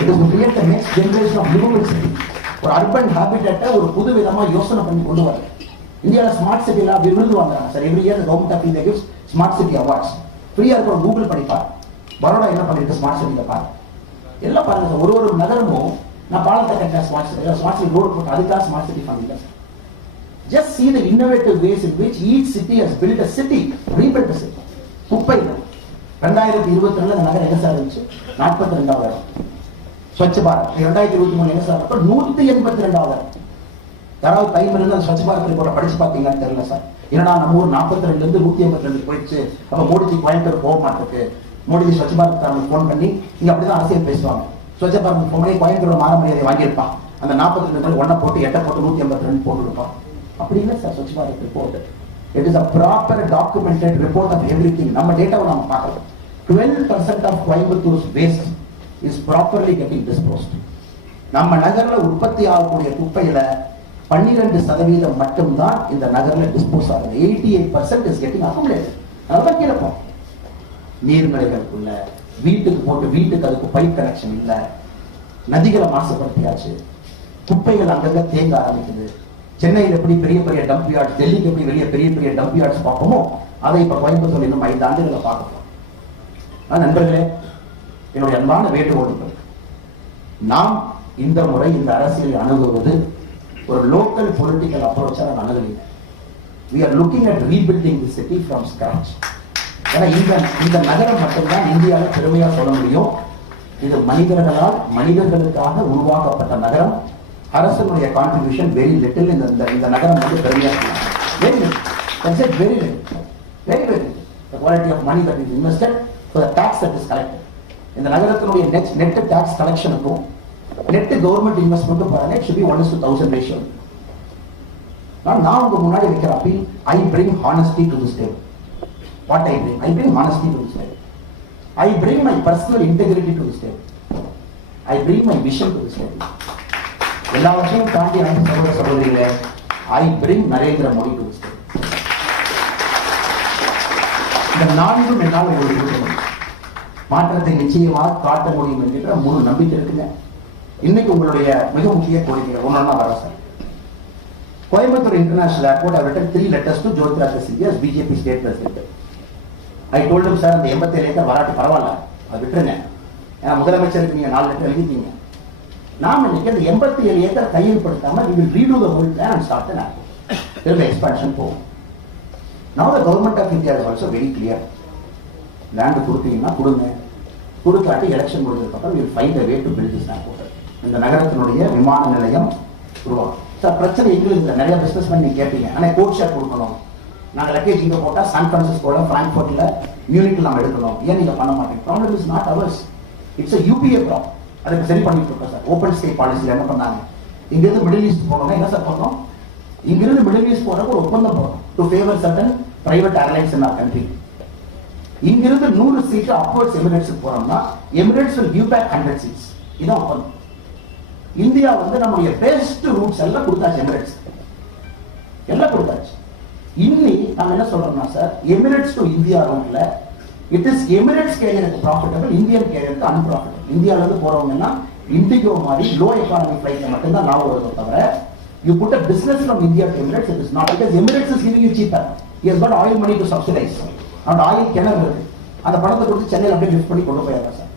It is to create the next generation of living city. ஒரு அர்பன் ஹேபிட்டட்டை ஒரு புது விதமா யோசனை பண்ணி கொண்டு வர இந்தியாவில் ஸ்மார்ட் சிட்டில விருது வாங்குறாங்க sir. Every year government of India gives smart city awards. ஃப்ரீயா இருக்கிற கூகுள் படிப்பார். பரோடா என்ன பண்ணிருக்கு ஸ்மார்ட் சிட்டியில பாரு. எல்லாம் பாருங்க சார். ஒரு நகரமும் நான் பாலத்தை கட்டின ஸ்மார்ட் சிட்டி ரோடு போட்டு அதுக்காக ஸ்மார்ட் சிட்டி ஃபண்ட் இல்லை sir. Just see the innovative ways in which each city has built a city, rebuilt a city. குப்பை 2022 இந்த நகரம் எங்க சார் இருந்துச்சு? 42,000. ஸ்வச்ச பாரத் 2023 எங்க சார்? 182,000. யாராவது டைம் இருந்து அந்த ஸ்வச்ச பாரத் ரிப்போர்ட்டை படிச்சு பார்த்தீங்கன்னு தெரியல சார். ஏன்னா நம்ம ஊர் 42 இருந்து 182 போயிடுச்சு. அப்ப மோடிஜி கோயம்புத்தூர் போக மாட்டேருக்கு. மோடிஜி ஸ்வச்ச பாரத் ஃபோன் பண்ணி இங்க அப்படிதான் அரசியல் பேசுவாங்க. ஸ்வச்ச பாரத் ஃபோன் பண்ணி கோயம்புத்தூர் மாரமரியாதை வாங்கியிருப்பான். அந்த 42 ஒன்றை போட்டு 8 போட்டு 182 போட்டு இருப்பான். அப்படி இல்லை sir Swachh Bharat report. It is a proper documented report of everything. நம்ம டேட்டாவை நம்ம பார்க்கலாம். 12% of Coimbatore's waste is properly getting disposed. நம்ம நகர்ல உற்பத்தி ஆகக்கூடிய குப்பையில 12% மட்டும்தான் இந்த நகர்ல டிஸ்போஸ் ஆகுது. 88% இஸ் கெட்டிங் அக்குமுலேட்டட். அதான் கேட்போம். நீர்நிலைகளுக்குள்ள வீட்டுக்கு போட்டு வீட்டுக்கு அதுக்கு பைப் கனெக்ஷன் இல்லை. நதிகளை மாசுபடுத்தியாச்சு. குப்பைகள் அங்கங்க தேங்க ஆரம்பிக்குது. சென்னையில் எப்படி பெரிய பெரிய டம்ப் யார்ட்ஸ், டெல்லிக்கு எப்படி வெளியே பெரிய பெரிய டம்ப் யார்ட்ஸ் பார்ப்போமோ அதை இப்ப கோயம்புத்தூர் இன்னும் 5 ஆண்டுகளை பார்க்கலாம். நண்பர்களே, என்னுடைய அன்பான வேண்டுகோள், நாம் இந்த முறை இந்த அரசியலை அணுகுவது ஒரு லோக்கல் பொலிட்டிக்கல் அப்ரோச்சாக அணுகலை. We are looking at rebuilding the city from scratch. ஏன்னா இந்த நகரம் மட்டும்தான் இந்தியாவில் பெருமையா சொல்ல முடியும். இது மனிதர்களால் மனிதர்களுக்காக உருவாக்கப்பட்ட நகரம். அரசனுடைய கான்ட்ரிபியூஷன் வெரி லிட்டில். இந்த நகரம் வந்து பெருமையா very very very very the quality of money that is invested for the tax that is collected. இந்த நகரத்தினுடைய நெட் டாக்ஸ் கலெக்ஷனுக்கும் நெட் கவர்மெண்ட் இன்வெஸ்ட்மெண்ட்டும் பாருங்க, it should be 1:1000 ratio. நான் உங்க முன்னாடி வைக்கிற appeal, I bring honesty to this table. What I bring? I bring honesty to this table. I bring my personal integrity to this table. I bring my vision to this table. எல்லாவற்றையும் தாண்டி அனைத்து சகோதர சகோதரிகளே, I bring Narendra Modi to this table. இந்த 4 என்னால் உங்களுக்கு மாற்றத்தை நிச்சயமாக காட்ட முடியும் என்கிற முழு நம்பிக்கை இருக்குங்க. இன்னைக்கு உங்களுடைய மிக முக்கிய கோரிக்கை ஒன்னா வர sir. Coimbatore international airport I written 3 letters to Jyothiraja Sindhya as BJP state president. I told him sir, அந்த 87 ஏக்கர் வராட்டி பரவாயில்ல, அது விட்டுருங்க. ஏன்னா முதலமைச்சருக்கு நீங்க 4 லெட்டர் எழுதிட்டீங்க. நாம் இன்னைக்கு அந்த 87 acre கையெழுப்படுத்தாம we will redo the whole plan and start an airport. திரும்ப எக்ஸ்பான்ஷன் போகும். Now the government of India is also very clear. Land கொடுத்தீங்கன்னா கொடுங்க, கொடுக்காட்டி எலெக்ஷன் முடிஞ்சதுக்கப்புறம் we will find a way to build this airport. இந்த நகரத்தினுடைய விமான நிலையம் உருவாகும். Sir பிரச்சனை எங்களுக்கு நிறைய பிசினஸ் பண்ணி கேட்பீங்க, ஆனால் கோட் ஷேர் கொடுக்கணும், நாங்கள் லக்கேஜ் இங்கே போட்டால் சான் பிரான்சிஸ்கோட ஃப்ராங்க்ஃபர்ட்ல மியூனிக்ல நம்ம எடுக்கணும், ஏன் நீங்கள் பண்ண மாட்டீங்க? Problem is not hours, it's a UPA problem. அதுக்கு சரி பண்ணிட்டு இருக்கோம் சார். ஓப்பன் ஸ்டே பாலிசியில் என்ன பண்ணாங்க, இங்கிருந்து மிடில் ஈஸ்ட் போனோம்னா என்ன சார் பண்ணோம்? இங்கிருந்து மிடில் ஈஸ்ட் போறதுக்கு ஒரு ஒப்பந்தம் போறோம் to favour certain private airlines in our country. இங்கிருந்து 100 சீட் அப்வர்ட்ஸ் எமிரேட்ஸுக்கு போறோம்னா Emirates will give back 100 seats. இதான் ஒப்பந்தம். இந்தியா வந்து நம்முடைய பெஸ்ட் ரூட்ஸ் எல்லாம் கொடுத்தாச்சு, எமிரேட்ஸ் எல்லாம் கொடுத்தாச்சு. இன்னி நாம என்ன சொல்றோம்னா சார், எமிரேட்ஸ் டு இந்தியா ரூட்ல இட் இஸ் எமிரேட்ஸ் கேரியருக்கு ப்ராஃபிட்டபிள், இந்தியன் கேரியருக்கு அன்ப்ராஃபிட்டபிள். இந்தியால இருந்து போறவங்க எல்லாம் இண்டிகோ மாதிரி லோ எக்கானமி ஃபிளைட்ல மட்டும்தான் லாபம் வருது தவிர you put a business from India to Emirates, it is not, because Emirates is giving you cheaper. He has got oil money to subsidize. And oil கிணறு இருக்கு, அந்த பணத்தை கொடுத்து சென்னையில் அப்படியே லிஃப்ட் பண்ணி கொண்டு போயிடலாம் sir.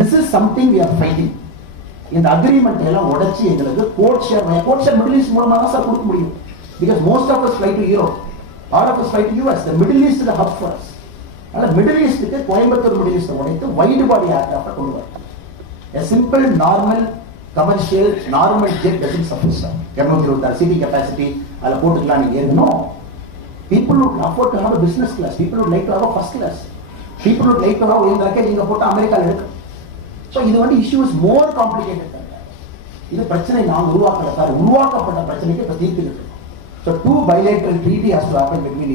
This is something we are fighting. இந்த அக்ரிமெண்ட் எல்லாம் உடைச்சி எங்களுக்கு கோட் ஷேர் மிடில் ஈஸ்ட் மூலமா தான் சார் கொடுக்க முடியும். Because most of us fly to Europe, all of us fly to US. The Middle East is the hub for us. அதனால middle ஈஸ்ட்டுக்கு Coimbatore middle east உடைத்து வைடு பாடி aircraft கொண்டு வரும். A simple normal commercial normal jet doesn't suffice sir. 226 seat capacity ala போட்டுக்கலாம் நீங்க ஏறணும். People would afford to have a business class, people would like to have a first class, people would like to have இந்த ரக்கே நீங்க போட்டு அமெரிக்கால எடுக்க. So இது வந்து issue is more complicated than that. இது பிரச்சனை நாம் உருவாக்கல சார், உருவாக்கப்பட்ட பிரச்சனைக்கு இப்ப தீர்த்துக்கிட்டு இருக்கோம். So 2 bilateral treaty has to happen between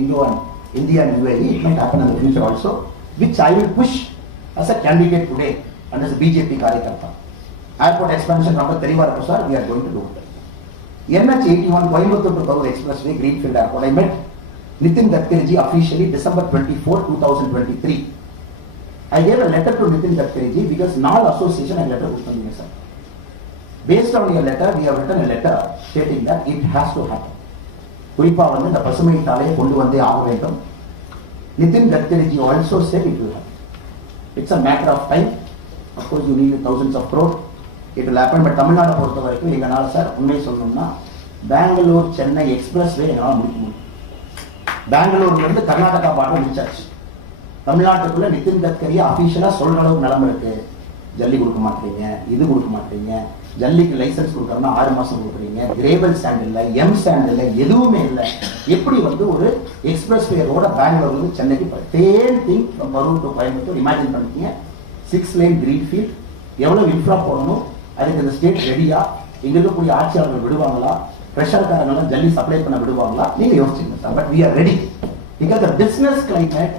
India and UAE. It might happen in the future also, which I will push as a candidate today and as a BJP Karyakarta. Airport expansion number 3 sir, we are going to do it. NH 81 Coimbatore to Karur Expressway Greenfield Airport. I met Nitin Gadkari ji officially December 24, 2023. I gave a letter to Nitin Gadkari ji because NAL association and letter கொடுத்தீங்க sir. Based on your letter, we have written a letter stating that it has to happen. குறிப்பா வந்து இந்த பசுமை சாலையை கொண்டு வந்தே ஆக வேண்டும். Nitin Gadkari ji also said it will happen. It's a matter of time. Of course, you need thousands of crores. It will happen. But Tamil Nadu பொறுத்த வரைக்கும் எங்களால் சார் உண்மை சொல்லணும்னா பெங்களூர் சென்னை எக்ஸ்பிரஸ்வே எங்களால் முடிக்க முடியும். பெங்களூர்லேருந்து கர்நாடகா பார்டர் முடிச்சாச்சு. தமிழ்நாட்டுக்குள்ள நிதின் கட்கரியை அஃபீஷியலாக சொல்கிற அளவுக்கு நிலைமை இருக்கு. ஜல்லி கொடுக்க மாட்டீங்க, இது கொடுக்க மாட்டீங்க, ஜல்லிக்கு லைசன்ஸ் கொடுக்கறதுனா 6 மாதம் கொடுக்குறீங்க, கிரேவல் சாண்ட் இல்லை, எம் சாண்ட் இல்லை, எதுவுமே இல்லை. எப்படி வந்து ஒரு எக்ஸ்பிரஸ் வே ரோட பெங்களூர்ல சென்னைக்கு same thing from Karur to Coimbatore imagine பண்ணிக்கீங்க. 6 லேன் கிரீன்ஃபீல்ட் எவ்வளோ இன்ஃப்ரா போடணும், அதுக்கு இந்த ஸ்டேட் ரெடியா, இங்க இருக்கக்கூடிய ஆட்சியாளர்கள் விடுவாங்களா, பிரஷர்காரங்களாம் ஜல்லி சப்ளை பண்ண விடுவாங்களா, நீங்க யோசிச்சுங்க sir. But we are ready because the business climate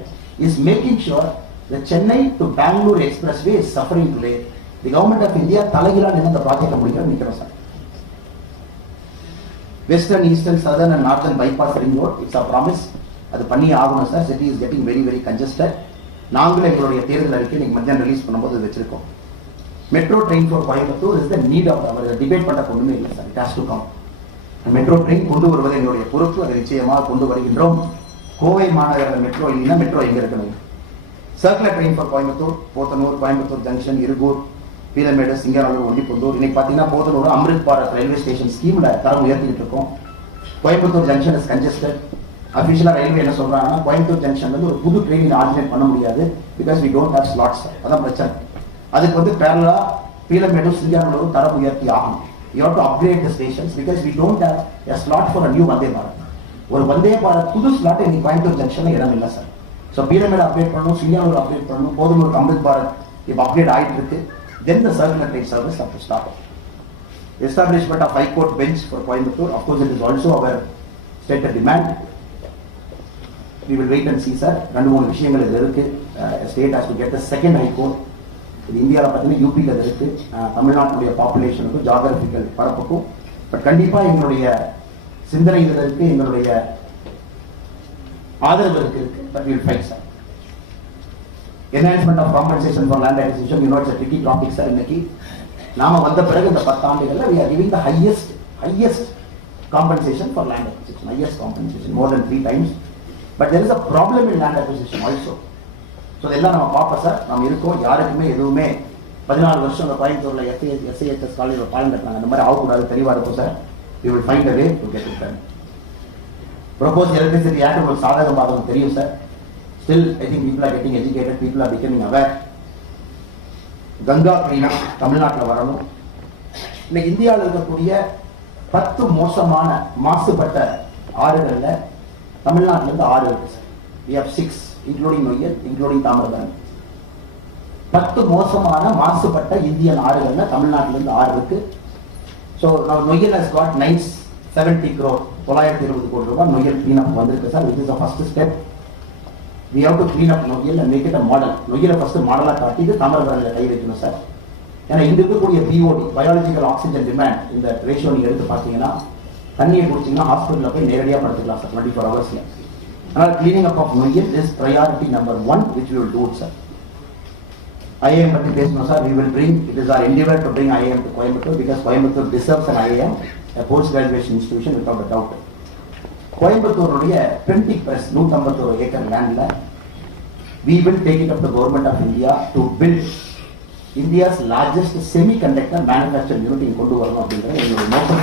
is making sure the Chennai to Bangalore expressway is suffering today. The government of India தலைகீழா நின்று இந்த ப்ராஜெக்டை முடிக்கிறோம் நிற்கிறோம் sir. Western eastern southern and northern bypass ring road it's a promise. அது பண்ணி ஆகணும் sir. City is getting very very congested. நாங்களும் எங்களுடைய தேர்தல் அறிக்கை இன்னைக்கு மத்தியானம் ரிலீஸ் பண்ணும்போது வச்சிருக்கோம். Metro train for Coimbatore is the need of hour. Debate பண்ண ஒன்றுமே இல்லை sir. It has to come. Metro train கொண்டு வருவது எங்களுடைய பொறுப்பு. அதை நிச்சயமாக கொண்டு வருகின்றோம். கோவை மாநகர மெட்ரோ இல்லைன்னா மெட்ரோ எங்க இருக்கணும். Circular train for Coimbatore, Podanur, Coimbatore junction, Irugur, Peelamedu, Singanallur, Ondipudur. இன்னைக்கு பார்த்தீங்கன்னா போத்தனூர் அம்ரித் பாரத் ரயில்வே ஸ்டேஷன் ஸ்கீம்ல தரம் உயர்த்திட்டு இருக்கோம். Coimbatore junction is congested. அஃபிஷியலா ரயில்வே என்ன சொல்றாங்கன்னா கோயம்புத்தூர் ஜங்ஷன் வந்து ஒரு புது ட்ரெயின் ஆர்டினேட் பண்ண முடியாது because we don't have slots. அதான் பிரச்சனை. அதுக்கு வந்து பேரலா பீலமேடு, சிங்கராலூர் தரம் உயர்த்தி ஆகும். You have to upgrade the stations because we don't have a slot for a new Vande Bharat. ஒரு வந்தே பாரத் புது ஸ்லாட் இன்னைக்கு கோயம்புத்தூர் ஜங்ஷன்ல இடம் இல்லை சார். ஸோ பீலமேடு அப்டேட் பண்ணணும், சிங்கராலூர் அப்டேட் பண்ணணும், போதனூர் அம்ரித் பாரத் இப்போ அப்டேட் ஆகிட்டு இருக்கு. Then the circular train service have to start. Establishment of High Court bench for Coimbatore, of course it is also our stated demand. We will wait and see sir. 2-3 விஷயங்கள் இது இருக்கு. State has to get the second High Court. இது இந்தியாவில் பார்த்தீங்கன்னா யூபியில் அது இருக்கு. தமிழ்நாட்டுடைய பாப்புலேஷனுக்கும் geographical பரப்புக்கும். But கண்டிப்பாக எங்களுடைய சிந்தனை இதில் இருக்கு, எங்களுடைய ஆதரவு இருக்கு. But will fight sir. Enhancement of compensation for land acquisition, you know it's a tricky topic sir. இன்னைக்கு நாம வந்த பிறகு இந்த 10 ஆண்டுகள்ல we are giving the highest compensation for land acquisition, highest compensation more than 3 times. But there is a problem in land acquisition also. So இதெல்லாம் நம்ம பார்ப்போம் sir. நம்ம இருக்கோம். யாருக்குமே எதுவுமே 14 வருஷம் அந்த கோயம்புத்தூர்ல SIHS காலேஜில் பாலம் கட்டினாங்க. அந்த மாதிரி ஆகக்கூடாது. தெளிவாக இருக்கும் sir. We will find a way to get it done. Proposed electricity act ஒரு சாதக பாதகம் தெரியும் sir. Still, I think people are getting educated, people are becoming aware. Ganga கிளீனா தமிழ்நாட்டில் வரணும். இன்னைக்கு இந்தியாவில் இருக்கக்கூடிய 10 மோசமான மாசுபட்ட ஆறுகள்ல தமிழ்நாட்டில இருந்து 6 இருக்கு sir. We have 6, including Noyyal, including Thamirabarani. 10 மோசமான மாசுபட்ட இந்தியன் ஆறுகள்ல தமிழ்நாட்டில இருந்து 6 இருக்கு. So now Noyyal has got 970 crore, 920 கோடி ரூபாய் நொய்யல் clean up வந்திருக்கு sir. This is the first step. We have to clean up Noyyal and make it a model. நொய்யலை ஃபர்ஸ்ட் மாடலா காட்டி இது தாமிரபரணியில கை வைக்கணும் சார். ஏன்னா இங்க இருக்கக்கூடிய BOD, பயாலஜிக்கல் ஆக்சிஜன் டிமாண்ட், இந்த ரேஷியோ நீங்க எடுத்து பார்த்தீங்கன்னா தண்ணியை குடிச்சிங்கன்னா ஹாஸ்பிட்டலில் போய் நேரடியாக படுத்துக்கலாம் சார் 24 ஹவர்ஸ்ல. அதனால் cleaning up of Noyyal is priority number 1 which we will do it sir. IIM பற்றி பேசணும் sir. We will bring, it is our endeavor to bring IIM to Coimbatore because Coimbatore deserves an IIM, a post graduation institution without a doubt. கோயம்புத்தூருடைய printing press 151 acre லேண்ட்ல we will take it up to government of India to build India's largest semiconductor manufacturing unit கொண்டு வரணும் அப்படிங்கிற எங்களுடைய நோக்கம்.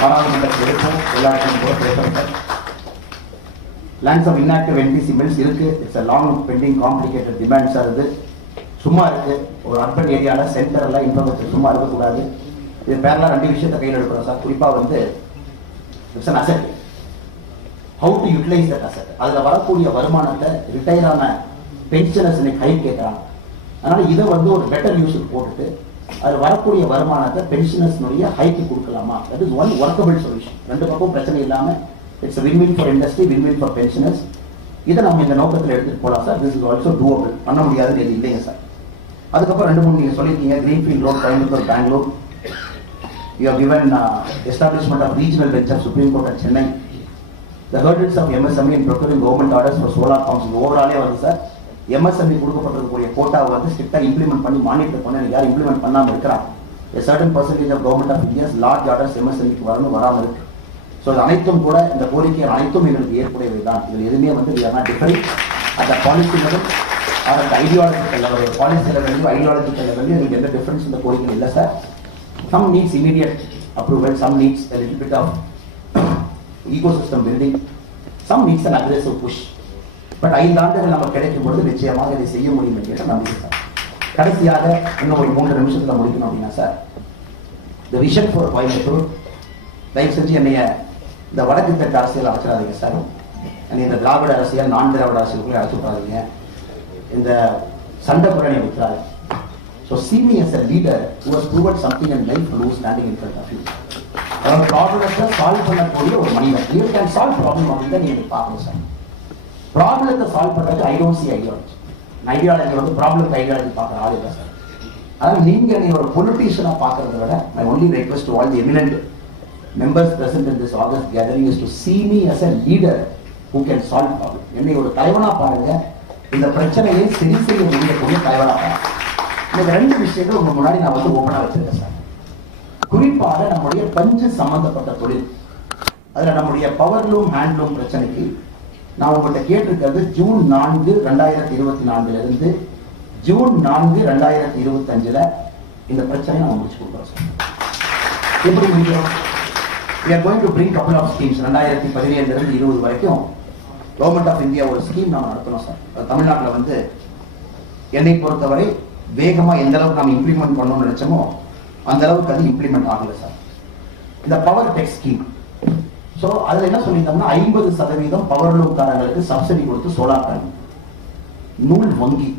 பாராளுமன்றத்தில் இருக்கும் எல்லாத்தையும் கூட பேசுறேன். Lands of inactive NBC mills இருக்கு. It's a long pending complicated demand sir. இது சும்மா இருக்கு. ஒரு அர்பன் ஏரியாவில் சென்டர்ல இன்ஃப்ராஸ்ட்ரக்சர் சும்மா இருக்கக்கூடாது. இது பேரலா 2 விஷயத்தை கையில் எடுக்கிறோம் சார். குறிப்பாக வந்து it's an asset. How to utilize that asset. அதுல வரக்கூடிய வருமானத்தை ரிட்டையர் ஆன பென்ஷனர்ஸ் இன்னைக்கு ஹைக் கேட்கறாங்க. அதனால இதை வந்து ஒரு பெட்டர் யூஸுக்கு போட்டுட்டு அது வரக்கூடிய வருமானத்தை பென்ஷனர்ஸ்னுடைய ஹைக்கு கொடுக்கலாமா? That is one workable solution. ரெண்டு பக்கம் பிரச்சனை இல்லாமல் it's win-win for industry, win-win for pensioners. இதை நம்ம இந்த நோக்கத்தில் எடுத்துட்டு போகலாம் sir. This is also doable. பண்ண முடியாதுன்னு எது இல்லைங்க சார். அதுக்கப்புறம் 2-3 நீங்கள் சொல்லியிருக்கீங்க. Greenfield road, Coimbatore, Bangalore. You have given establishment of regional bench of Supreme Court at Chennai. The hurdles of MSME in procuring government orders for solar pumps. ஓவராலே வந்து sir MSME கொடுக்கப்பட்டிருக்கக்கூடிய கோட்டாவை வந்து ஸ்ட்ரிக்டாக இம்ப்ளிமெண்ட் பண்ணி மானிட்டர் பண்ண யார் இம்ப்ளிமெண்ட் பண்ணாமல் இருக்கிறாங்க. A certain percentage of government of India's large orders MSMEக்கு வரணும், வராமல் இருக்கு. ஸோ இது அனைத்தும் கூட இந்த கோரிக்கை அனைத்தும் எங்களுக்கு ஏற்புடையவை தான். இதில் எதுவுமே வந்து we are not different at the policy level or at the ideological level. Policy லெவலையும் ஐடியாலஜிக்கல் லெவலையும் எங்களுக்கு எந்த டிஃபரன்ஸ் இந்த கோரிக்கை இல்லை sir. Some needs immediate approval, some needs a little bit of ecosystem building, some needs an aggressive push. But 5 ஆண்டுகள் நம்ம கிடைக்கும் பொழுது நிச்சயமாக இதை செய்ய முடியும் என்று நம்பிக்கை சார். கடைசியாக இன்னும் ஒரு 3 நிமிஷத்தில் முடிக்கணும் அப்படின்னா sir, the vision for Coimbatore, தயவு செஞ்சு என்னைய இந்த வடக்கு தெற்கு அரசியல் அழைச்சிடாதீங்க சார். இந்த திராவிட அரசியல், நான் திராவிட அரசியலுக்குள்ளே அழைச்சுடாதீங்க. இந்த சண்டை புரணி விட்டுறாரு. So see me as a leader who has proven something in life and who is standing in front of you. அதாவது ப்ராப்ளத்தை சால்வ் பண்ணக்கூடிய ஒரு மனிதன். You can solve problem அப்படின்னு தான் நீங்கள் பார்க்கணும் சார். ப்ராப்ளத்தை சால்வ் பண்ணுறதுக்கு I don't see ideology. Ideology வந்து ப்ராப்ளத்தை ஐடியாலஜி பார்க்குற ஆள் இல்லை சார். அதனால் நீங்கள் நீ ஒரு பொலிட்டீஷியனாக பார்க்கறத விட my only request to all the eminent members present in this August gathering is to see me as a leader who can solve problem. என்னை ஒரு தலைவனா பாருங்க, இந்த பிரச்சனையை சரி செய்ய முடியக்கூடிய தலைவனா பாருங்க. இந்த 2 விஷயங்கள் உங்க முன்னாடி நான் வந்து ஓப்பனா வச்சிருக்கேன் சார். குறிப்பாக நம்முடைய பஞ்சு சம்பந்தப்பட்ட தொழில், அதுல நம்முடைய பவர்லூம் ஹேண்ட்லூம் பிரச்சனைக்கு நான் உங்கள்கிட்ட கேட்டிருக்கிறது ஜூன் 4, 2024 இருந்து ஜூன் 4, 2025 இந்த பிரச்சனையை நம்ம முடிச்சு கொடுக்குறோம் சார். எப்படி முடியும்? We are going to bring couple of schemes. 2017 இருந்து 20 வரைக்கும் கவர்மெண்ட் ஆஃப் இந்தியா ஒரு ஸ்கீம் நம்ம நடத்தணும் சார். தமிழ்நாட்டில் வந்து என்னை பொறுத்தவரை வேகமாக எந்த அளவுக்கு நம்ம இம்ப்ளிமெண்ட் பண்ணணும்னு நினைச்சோமோ அந்த அளவுக்கு அது இம்ப்ளிமெண்ட் ஆகலை சார். இந்த பவர் டெக் ஸ்கீம், ஸோ அதில் என்ன சொல்லியிருந்தோம்னா 50% பவர்லூம்காரங்களுக்கு சப்சிடி கொடுத்து சோலார் பேனல், நூல் வங்கி,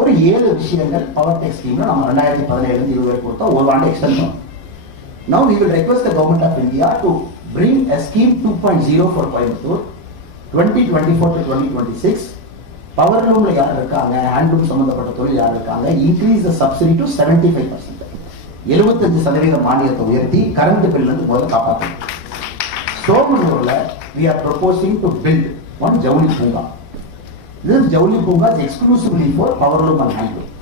ஒரு 7 விஷயங்கள் பவர் டெக் ஸ்கீம்ல நம்ம 2017 இருந்து 20 வரை கொடுத்தோம். ஒரு ஆண்டு எக்ஸ்டெண்ட் பண்ணோம். Now we will request the government of India to bring a scheme 2.0 for Coimbatore 2024 to 2026. பவர்லூம்ல யார் இருக்காங்க, ஹேண்ட்லூம் சம்பந்தப்பட்ட தொழில் யார் இருக்காங்க, இன்க்ரீஸ் த சப்சிடி டு 75%. 75% மானியத்தை உயர்த்தி கரண்ட் பில் இருந்து முதல்ல காப்பாற்றணும். சோமனூர்ல we are proposing to build one ஜவுளி பூங்கா. This ஜவுளி பூங்கா is exclusively for powerloom and handloom.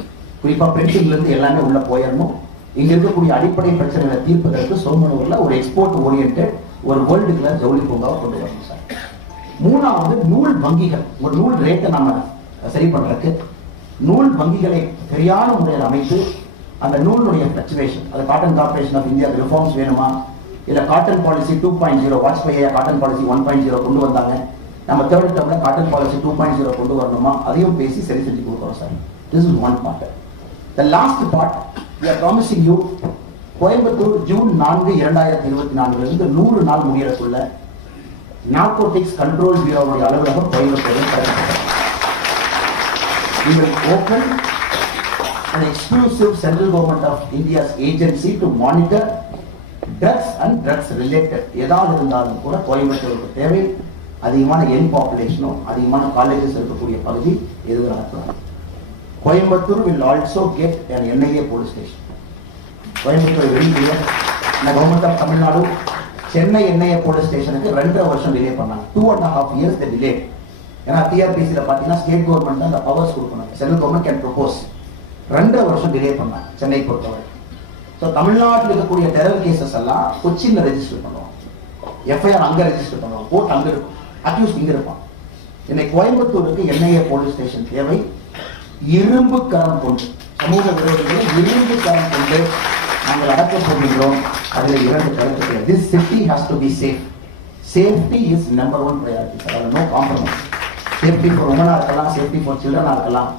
குறிப்பா பிரிண்டிங்ல இருந்து எல்லாமே உள்ள போயிடணும். இங்க இருக்கக்கூடிய அடிப்படை பிரச்சனைகளை தீர்ப்பதற்கு சோமனூர்ல ஒரு எக்ஸ்போர்ட் ஓரியன்டட் ஒரு வேர்ல்டு கிளாஸ் ஜவுளி பூங்காவை கொண்டு வரணும் சார். 3வது நூல் வங்கிகள், ஒரு நூல் ரேட்டை நம்ம சரி பண்றதுக்கு நூல் வங்கிகளை சரியான முறையில் அமைத்து அந்த நூலுடைய ஃபிளக்சுவேஷன், அது Cotton Corporation of India reforms வேணுமா, இல்ல cotton policy 2.0, Vajpayee cotton policy 1.0 கொண்டு வந்தாங்க, நம்ம தேர்ட் டேர்ம்ல காட்டன் பாலிசி 2.0 கொண்டு வரணுமா, அதையும் பேசி சரி செஞ்சு கொடுக்குறோம் sir. This is one part. The last part, we are promising you, Coimbatore June 4, 2024 இருந்து 100 நாள் முடியறதுக்குள்ள நார்கோட்டிக்ஸ் கண்ட்ரோல் பியூரோவுடைய அலுவலகம் கோயம்புத்தூரில் we will open an exclusive central government of India's agency to monitor drugs and drugs related ஏதாவது இருந்தாலும் கூட கோயம்புத்தூருக்கு தேவை. அதிகமான யங் பாப்புலேஷனோ அதிகமான காலேஜஸ் இருக்கக்கூடிய பகுதி எதுவும் நடக்கலாம். Coimbatore will also get an NIA police station. Coimbatore very clear. இந்த government of Tamil Nadu Chennai NIA police ஸ்டேஷனுக்கு 2.5 வருஷம் டிலே பண்ணாங்க. 2.5 years they delayed. ஏன்னா டிஆர்பிசியில் பார்த்தீங்கன்னா ஸ்டேட் கவர்மெண்ட் தான் அந்த பவர்ஸ் கொடுக்கணும், சென்ட்ரல் கவர்மெண்ட் கேன் ப்ரொபோஸ். 2.5 வருஷம் டிலே பண்ணாங்க சென்னை பொறுத்தவரை. ஸோ தமிழ்நாட்டில் இருக்கக்கூடிய டெரர் கேசஸ் எல்லாம் கொச்சின்ல ரெஜிஸ்டர் பண்ணுவோம், எஃப்ஐஆர் அங்கே ரெஜிஸ்டர் பண்ணுவோம், கோர்ட் அங்கே இருக்கும், அக்யூஸ் இங்கே இருப்பான். இன்னைக்கு கோயம்புத்தூருக்கு NIA போலீஸ் ஸ்டேஷன் தேவை. இரும்பு கரம் கொண்டு சமூக விரோதிகளை இரும்பு கரம் கொண்டு நாங்கள் அடக்கப் போகின்றோம். அதில் 2 கருத்துக்கள். This city has to be safe. Safety is number 1 priority. There are no compromise. Safety for women இருக்கலாம், safety for children இருக்கலாம்,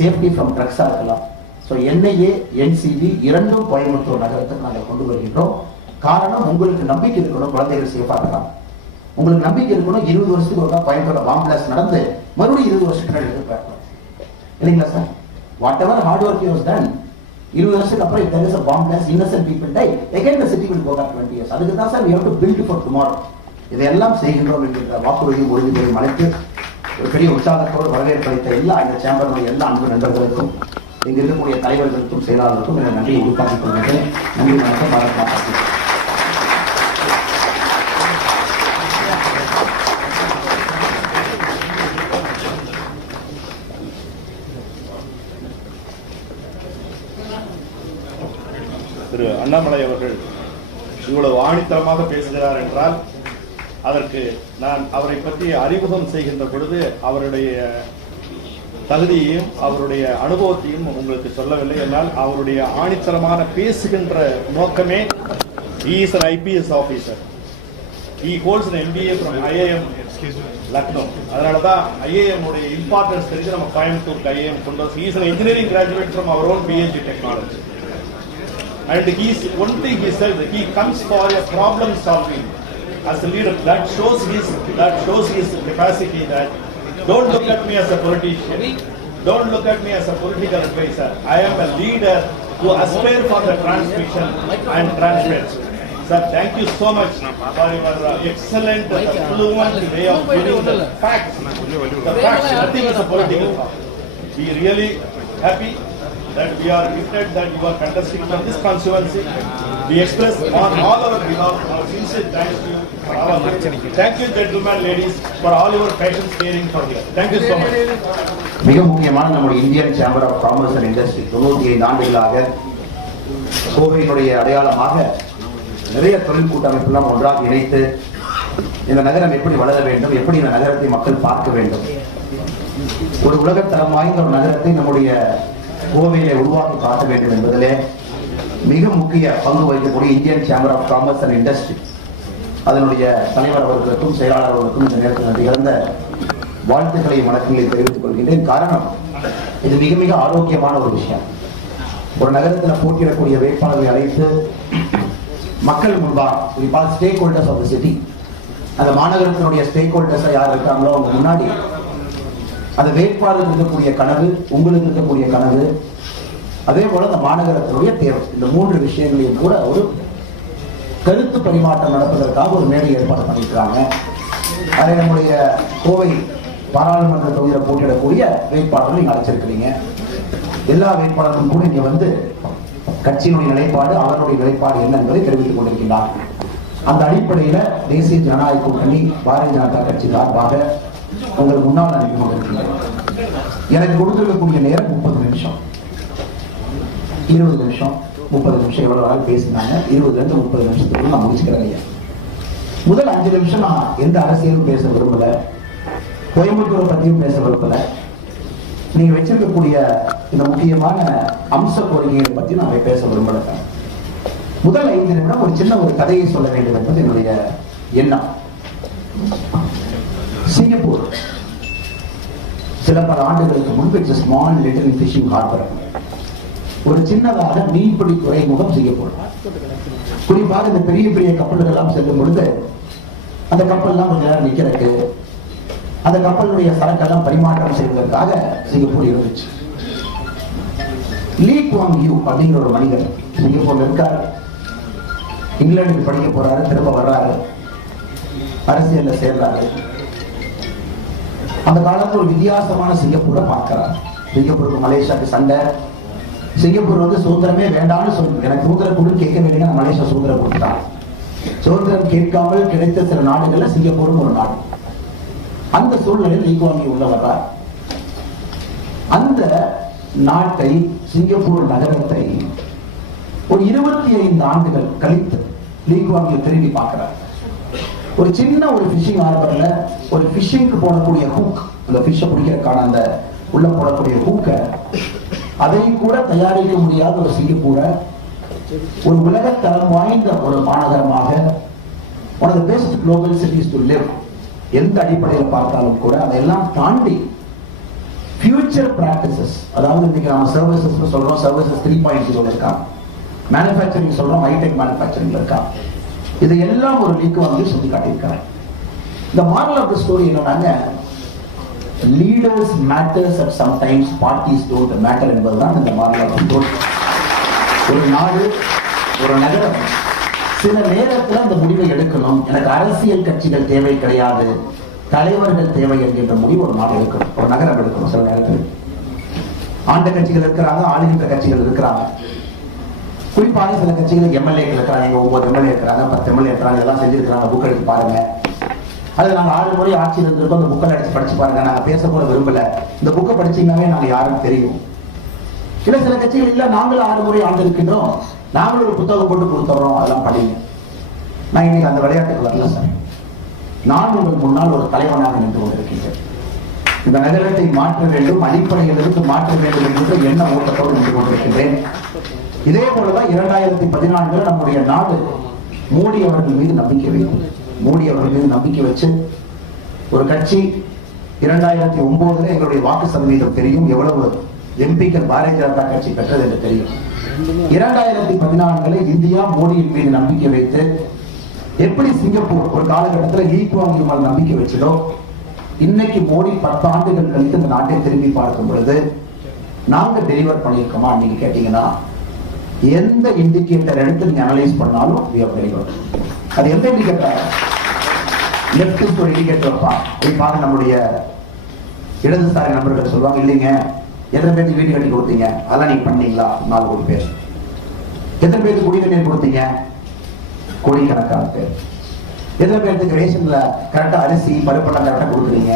safety from drugs இருக்கலாம். ஸோ NIA, NCB இரண்டும் கோயம்புத்தூர் நகரத்துக்கு நாங்கள் கொண்டு வருகின்றோம். காரணம், உங்களுக்கு நம்பிக்கை இருக்கணும், குழந்தைகள் சேஃபாக இருக்கலாம். உங்களுக்கு நம்பிக்கை இருக்கணும், 20 வருஷத்துக்கு ஒருக்கா கோயம்புத்தூர்ல பாம்பு பிளாஸ்ட் நடந்து மறுபடியும் 20 வருஷத்துக்கு எடுத்து இல்லைங்களா sir? What ever hard work you has done, 20 வருஷத்துக்கு அப்புறம் if there is a bomb blast, innocent people die, again the city will go back 20 years. அதுக்கு தான் sir we have to build for tomorrow. இதையெல்லாம் செய்கின்றோம் என்கிற வாக்குறுதியும் உறுதிமொழியும் அளித்து ஒரு பெரிய உற்சாகத்தோடு வரவேற்பளித்த எல்லா இந்த சேம்பருடைய எல்லா அன்பு நண்பர்களுக்கும் இங்கு இருக்கக்கூடிய தலைவர்களுக்கும் செயலாளர்களுக்கும் என நன்றியை உருவாக்கிக் கொள்கிறேன். நன்றி, வணக்கம், பாராட்டு. திரு அண்ணாமலை அவர்கள் இவ்வளவு ஆணித்தரமாக பேசுகிறார் என்றால் அதற்கு நான் அவரை பற்றி அறிமுகம் செய்கின்ற பொழுது அவருடைய தகுதியையும் அவருடைய அனுபவத்தையும் உங்களுக்கு சொல்லவில்லை. என்னால் அவருடைய ஆணித்தரமான பேசுகின்ற நோக்கமே he is an IPS officer. He holds an MBA from IIM Lucknow. அதனால தான் IIM உடைய இம்பார்ட்டன்ஸ் தெரிஞ்சு நம்ம கோயம்புத்தூருக்கு IIM கொண்டு வந்து he is an engineering graduate from our own PhD technology. And one thing he said, he comes for a problem solving as a leader. That shows his capacity. That don't look at me as a politician, don't look at me as a political advisor. I am a leader who aspire for the transmission and transparency. Sir, thank you so much for your excellent, fluent way of giving the facts. The facts, nothing is a political thought. We really happy that we are gifted that you are contesting from this constituency. We express on all our behalf our sincere thanks to you for our work. Thank you, gentlemen, ladies, for all your patience hearing for here. Thank you so much. மிக முக்கியமான நம்முடைய Indian chamber of commerce and Industry 95 ஆண்டுகளாக கோவையினுடைய அடையாளமாக நிறைய தொழில் கூட்டமைப்பெல்லாம் ஒன்றாக இணைத்து இந்த நகரம் எப்படி வளர வேண்டும், எப்படி இந்த நகரத்தை மக்கள் பார்க்க வேண்டும், ஒரு உலகத்தரம் வாய்ந்த ஒரு நகரத்தை நம்முடைய கோவையிலே உருவாக்கி காட்ட வேண்டும் என்பதிலே மிக முக்கிய பங்கு வகிக்கக்கூடிய Indian chamber of commerce and industry அதனுடைய தலைவர் அவர்களுக்கும் செயலாளர் அவர்களுக்கும் இந்த நேரத்தில் நிகழ்ந்த வாழ்த்துக்களை வணக்கங்களை தெரிவித்துக் கொள்கின்றேன். காரணம், இது மிக மிக ஆரோக்கியமான ஒரு விஷயம். ஒரு நகரத்தில் போட்டியிடக்கூடிய வேட்பாளர்களை அழைத்து மக்கள் முன்பாக stakeholders of the city, அந்த மாநகரத்தினுடைய ஸ்டேக் ஹோல்டர்ஸ் யார் இருக்காங்களோ அவங்க முன்னாடி அந்த வேட்பாளர் இருக்கக்கூடிய கனவு, உங்களுக்கு இருக்கக்கூடிய கனவு, அதே போல அந்த மாநகரத்தினுடைய தேவை, இந்த 3 விஷயங்களையும் கூட ஒரு கருத்து பரிமாற்றம் நடப்பதற்காக ஒரு மேடை ஏற்பாடு பண்ணியிருக்கிறாங்க. அதை நம்முடைய கோவை பாராளுமன்ற தொகுதியில் போட்டியிடக்கூடிய வேட்பாளர்கள் நீங்க அழைச்சிருக்கிறீங்க. எல்லா வேட்பாளர்களும் கூட இங்க வந்து கட்சியினுடைய நிலைப்பாடு, அவருடைய நிலைப்பாடு என்ன என்பதை தெரிவித்துக் கொண்டிருக்கிறார். அந்த அடிப்படையில தேசிய ஜனநாயக கூட்டணி பாரதிய ஜனதா கட்சி சார்பாக உங்கள் முன்னால் அனுப்பி கொண்டிருக்கிறேன். எனக்கு கொடுத்திருக்கக்கூடிய நேரம் 30 நிமிஷம், 20 நிமிஷம், 30 நிமிஷம் எவ்வளவு நாள் பேசினாங்க. 20 30 நிமிஷத்துக்கு நான் முடிச்சுக்கிறேன். முதல் 5 நிமிஷம் நான் எந்த அரசியலும் பேச விரும்பல, கோயம்புத்தூரை பற்றியும் பேச விரும்பல. நீங்க வச்சிருக்கக்கூடிய இந்த முக்கியமான அம்ச கோரிக்கைகளை பற்றி நான் பேச விரும்பல. முதல் 5 நிமிடம் ஒரு சின்ன ஒரு கதையை சொல்ல வேண்டும் என்பது என்னுடைய எண்ணம். சிங்கப்பூர் சில பல ஆண்டுகளுக்கு முன்பு ஸ்மால் லிட்டில் ஃபிஷிங் ஹார்பர், ஒரு சின்னதாக மீன்பிடி துறைமுகம் சிங்கப்பூர். குறிப்பாக இந்த பெரிய பெரிய கப்பல்கள் எல்லாம் செல்லும் பொழுது அந்த கப்பல் எல்லாம் கொஞ்ச நேரம் நிக்கிறதுக்கு, அந்த கப்பலுடைய சரக்கெல்லாம் பரிமாற்றம் செய்வதற்காக சிங்கப்பூர் இருந்துச்சு. லீ குவாங் யூ அப்படிங்கிற ஒரு மனிதர் சிங்கப்பூர்ல இருக்காரு. இங்கிலாந்துக்கு படிக்க போறாரு, திரும்ப வர்றாரு, அரசியல்ல சேர்றாரு. அந்த காலத்துல ஒரு வித்தியாசமான சிங்கப்பூரை பார்க்கிறார். சிங்கப்பூருக்கு மலேசியாவுக்கு சண்டை. சிங்கப்பூர் வந்து சுதந்திரமே வேண்டாம்னு சொல்லு, எனக்கு சுதந்திரம் கூட கேட்க வேண்டிய மலேசியா சுதந்திரம் கொடுத்தார். சுதந்திரம் கேட்காமல் கிடைத்த சில நாடுகள்ல சிங்கப்பூரும் ஒரு நாடு. அந்த சூழ்நிலையில் லீக்வாங்கி உள்ள வர்றார். அந்த நாட்டை, சிங்கப்பூர் நகரத்தை ஒரு 25 ஆண்டுகள் கழித்து லீக்வாங்கி திரும்பி பார்க்கிறார். ஒரு சின்ன ஒரு ஃபிஷிங் ஹார்பர்ல ஒரு ஃபிஷிங்க்கு போடக்கூடிய ஹூக், அந்த ஃபிஷ்ஷை பிடிக்கிறதுக்கான அந்த உள்ள போடக்கூடிய ஹூக்க, அதை கூட தயாரிக்க முடியாத ஒரு சிங்கப்பூரை ஒரு உலகத்தரம் வாய்ந்த ஒரு மாநகரமாக, one of the best global cities to live, எந்த அடிப்படையில் பார்த்தாலும் கூட அதையெல்லாம் தாண்டி ஃபியூச்சர் பிராக்டிசஸ், அதாவது இன்னைக்கு நம்ம சர்வீசஸ் சொல்றோம், சர்வீசஸ் 3.0 இருக்கா, மேனுஃபேக்சரிங் சொல்றோம், ஹைடெக் மேனுஃபேக்சரிங் இருக்கா, இதையெல்லாம் ஒரு லீக் வந்து சுட்டி காட்டியிருக்காங்க. இந்த மாரல் ஆஃப் தி ஸ்டோரி என்னன்னாங்க, leaders matters at sometimes, parties don't matter என்பதுதான் இந்த மாரல் ஆஃப் தி ஸ்டோரி. ஒரு நாடு, ஒரு நகரம் சில நேரத்தில் அந்த முடிவை எடுக்கணும். எனக்கு அரசியல் கட்சிகள் தேவை கிடையாது, தலைவர்கள் தேவை என்கின்ற முடிவு ஒரு நாடு எடுக்கணும், ஒரு நகரம் எடுக்கணும். சில நேரத்தில் ஆண்ட கட்சிகள் இருக்கிறாங்க, ஆளுகின்ற கட்சிகள் இருக்கிறாங்க. குறிப்பாக சில கட்சிகள் எம்எல்ஏக்கள் இருக்கிறாங்க, 9 எம்எல்ஏ இருக்கிறாங்க, 10 எம்எல்ஏ இருக்கிறாங்க, இதெல்லாம் செஞ்சிருக்கிறாங்க. புக் எடுத்து பாருங்க. அது நாங்கள் 6 முறை ஆட்சியில் இருந்திருக்கோம். அந்த புக்கை அடிச்சு படிச்சு பாருங்க. நாங்கள் பேச கூட விரும்பல, இந்த புக்கை படிச்சீங்கன்னாவே நாங்கள் யாரும் தெரியும். இல்ல சில கட்சிகள் இல்ல, நாங்களும் 6 முறை ஆண்டு இருக்கின்றோம், நாங்களும் ஒரு புத்தகம் போட்டு கொடுத்துறோம், அதெல்லாம் படிங்க. நான் இன்னைக்கு அந்த விளையாட்டுக்கு வரல சார். நான் உங்கள் முன்னால் ஒரு தலைவனாக நின்று கொண்டிருக்கின்றேன். இந்த நகரத்தை மாற்ற வேண்டும், அடிப்படையிலிருந்து மாற்ற வேண்டும் என்ற எண்ண ஓட்டத்தோடு நின்று கொண்டிருக்கின்றேன். இதே போலதான் 2014 நம்முடைய நாடு மோடி அவர்கள் மீது நம்பிக்கை வைக்கும். மோடி அவர்கள் மீது நம்பிக்கை வச்சு ஒரு கட்சி 2009 எங்களுடைய வாக்கு சதவீதம் தெரியும், எவ்வளவு எம்பிக்கள் பாரதிய ஜனதா கட்சி பெற்றது என்று தெரியும். 2014 இந்தியா மோடியின் மீது நம்பிக்கை வைத்து எப்படி சிங்கப்பூர் ஒரு காலகட்டத்தில் ஈக்குவாங்கி மேல் நம்பிக்கை வச்சதோ, இன்னைக்கு மோடி 10 ஆண்டுகள் கழித்து இந்த நாட்டை திரும்பி பார்க்கும் பொழுது நாங்க டெலிவர் பண்ணியிருக்கோமா நீங்க கேட்டீங்கன்னா, எந்த இண்டிகேட்டர் எடுத்து நீங்க அனலைஸ் பண்ணாலும் அது எந்த இண்டிகேட்டர்? லெப்ட் ஒரு இண்டிகேட்டர் வைப்பான். குறிப்பாக நம்முடைய இடதுசாரி நண்பர்கள் சொல்லுவாங்க, இல்லைங்க எத்தனை பேருக்கு வீடு கட்டி கொடுத்தீங்க, அதெல்லாம் நீங்க பண்ணீங்களா? 4 கோடி பேர். எத்தனை பேருக்கு குடிநீர் கொடுத்தீங்க? கோடிக்கணக்கான பேர். எத்தனை பேருக்கு ரேஷன்ல கரெக்டா அரிசி பருப்பெல்லாம் கரெக்டா கொடுக்குறீங்க?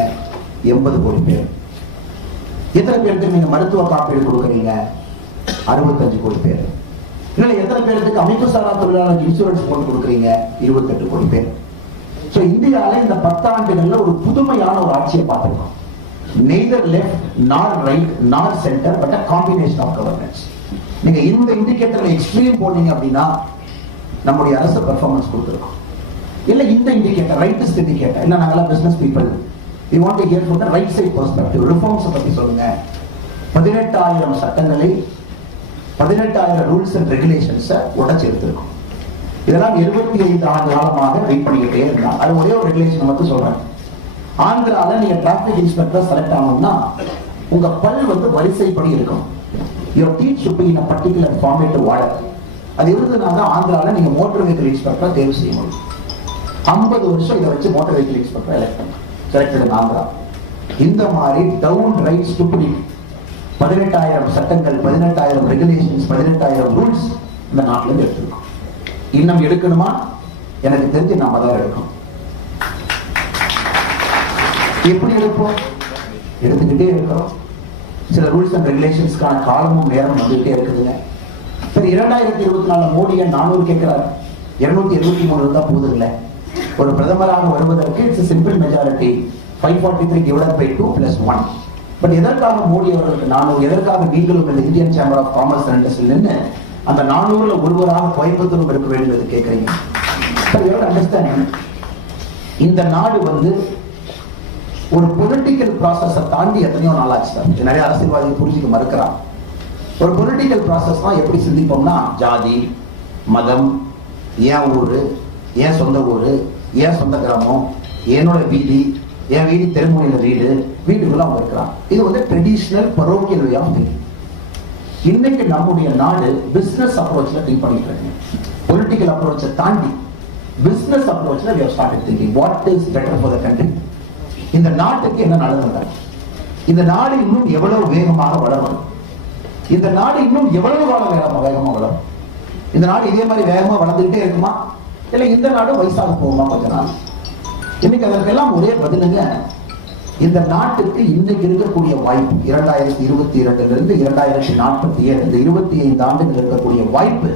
80 கோடி பேர். எத்தனை பேருக்கு நீங்க மருத்துவ காப்பீடு கொடுக்குறீங்க? 65 கோடி பேர். இல்ல எத்தனை பேருக்கு அமைப்பு சாரா தொழிலாளர் இன்சூரன்ஸ் போட்டு கொடுக்குறீங்க? 28 கோடி பேர். சோ இந்தியால இந்த 10 ஆண்டுகள்ல ஒரு புதுமையான ஒரு ஆட்சியை பார்த்திருக்கோம். neither left nor right nor center but a combination of governance. நீங்க இந்த இண்டிகேட்டர்ல எக்ஸ்ட்ரீம் போனீங்க அப்படின்னா நம்முடைய அரசு பெர்ஃபார்மன்ஸ் கொடுத்திருக்கோம். இல்ல இந்த இண்டிகேட்டர் ரைட்டஸ்ட் இண்டிகேட்டர், இல்ல நாங்கெல்லாம் business people, we want to hear from the right side perspective. Reforms பத்தி சொல்லுங்க. 18,000 சட்டங்களை, 18,000 ரூல்ஸ் அண்ட் ரெகுலேஷன்ஸை உடைச்சு எடுத்திருக்கோம். இதெல்லாம் 75 ஆண்டு காலமாக வெயிட் பண்ணிக்கிட்டே இருந்தாங்க. அது ஒரே ஒரு ரெகுலேஷன் மட்டும் சொல்றேன். ஆந்திரால நீங்க டிராபிக் இன்ஸ்பெக்டர் செலக்ட் ஆகணும்னா உங்க பல் வரிசைப்படி இருக்கும். your teeth should be in a particular formative order. அது இருந்ததுனால ஆந்திரால நீங்க மோட்டார் வெஹிக்கிள் இன்ஸ்பெக்டர் தேர்வு செய்ய முடியும். 50 வருஷம் இதை வச்சு மோட்டார் வெஹிக்கிள் இன்ஸ்பெக்டர் எலெக்ட் பண்ண செலக்டட் ஆந்திரா. இந்த மாதிரி டவுன் ரைட் ஸ்டூபிடிட்டி 18,000 சட்டங்கள், 18,000 ரெகுலேஷன்ஸ், 18,000 ரூல்ஸ் இந்த நாட்டில இருந்து எடுத்திருக்கோம். இன்னும் எடுக்கணுமா? எனக்கு தெரிஞ்சு நாம தான் எடுக்கணும். எப்படி எடுப்போம்? எடுத்துக்கிட்டே இருக்கிறோம். சில ரூல்ஸ் அண்ட் ரெகுலேஷன்ஸ்க்கான காலமும் நேரம் வந்துகிட்டே இருக்குதுங்க. சரி, 2024 மோடியை 400 கேட்கிறாரு, 273 இருந்தா போதும் இல்ல. ஒரு பிரதமராக வருவதற்கு it's simple majority 543 divided by 2 plus 1. But எதற்காக மோடி அவர்களுக்கு 400? எதற்காக நீங்களும் இந்த Indian chamber of commerce and இண்டஸ்ட்ரியில் நின்று அந்த 400ல ஒருவராக கோயம்புத்தூர் இருக்க வேண்டியது கேட்கறீங்க? அண்டர்ஸ்டாண்டிங். இந்த நாடு ஒரு பொலிட்டிக்கல் ப்ராசஸை தாண்டி எத்தனையோ நாள் ஆச்சு. நிறைய அரசியல்வாதிகள் புரிஞ்சுக்க மறுக்கிறான். ஒரு பொலிட்டிக்கல் ப்ராசஸ் தான் எப்படி சிந்திப்போம்னா, ஜாதி, மதம், ஏன் ஊரு, ஏன் சொந்த ஊரு, ஏன் சொந்த கிராமம், என்னோட வீதி, என் வீதி தெருமுனையில வீட்டுக்குள்ள அவங்க இருக்கிறான். இது ட்ரெடிஷனல் பரோக்கியல் வே ஆஃப் திங்கிங். இன்னைக்கு நம்முடைய நாடு பிசினஸ் அப்ரோச்ல திங்க் பண்ணிட்டு இருக்கு. பொலிட்டிக்கல் அப்ரோச்சை தாண்டி business அப்ரோச்ல we have started thinking what is better for the country. இந்த நாட்டுக்கு என்ன நல்லது? இந்த நாடு இன்னும் எவ்வளவு வேகமாக வளரும்? இந்த நாடு இன்னும் எவ்வளவு வேகமா வளரும்? இந்த நாடு இதே மாதிரி வேகமா வளர்ந்துகிட்டே இருக்குமா, இல்ல இந்த நாடு வயசாக போகுமா கொஞ்ச நாள்? இன்னைக்கு அதற்கெல்லாம் ஒரே பதிலுங்க, இந்த நாட்டுக்கு இன்னைக்கு இருக்கக்கூடிய வாய்ப்பு 2022 2047 இந்த 25 ஆண்டுகள் இருக்கக்கூடிய வாய்ப்பு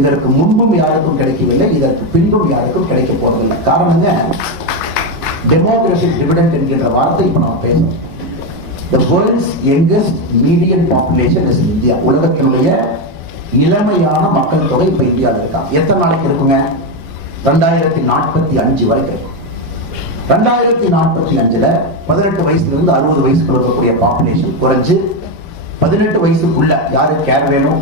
இதற்கு முன்பும் யாருக்கும் கிடைக்கவில்லை, இதற்கு பின்பும் யாருக்கும் கிடைக்க போறதில்லை. காரணங்க, டெமோக்ரஸிக் டிவிடெண்ட் என்கிற வார்த்தை இப்ப நம்ம பேசணும். The world's youngest median population is in India. உலகத்தினுடைய இளமையான மக்கள் தொகை இப்ப இந்தியாவில் இருக்கா. எத்தனை நாளைக்கு இருக்குங்க? 2045 வரைக்கும் இருக்கும். 2045ல 18 வயசுல இருந்து 60 வயசுக்கு இருக்கக்கூடிய பாப்புலேஷன் குறைஞ்சு 18 வயசுக்குள்ள யாரு கேர் வேணும்,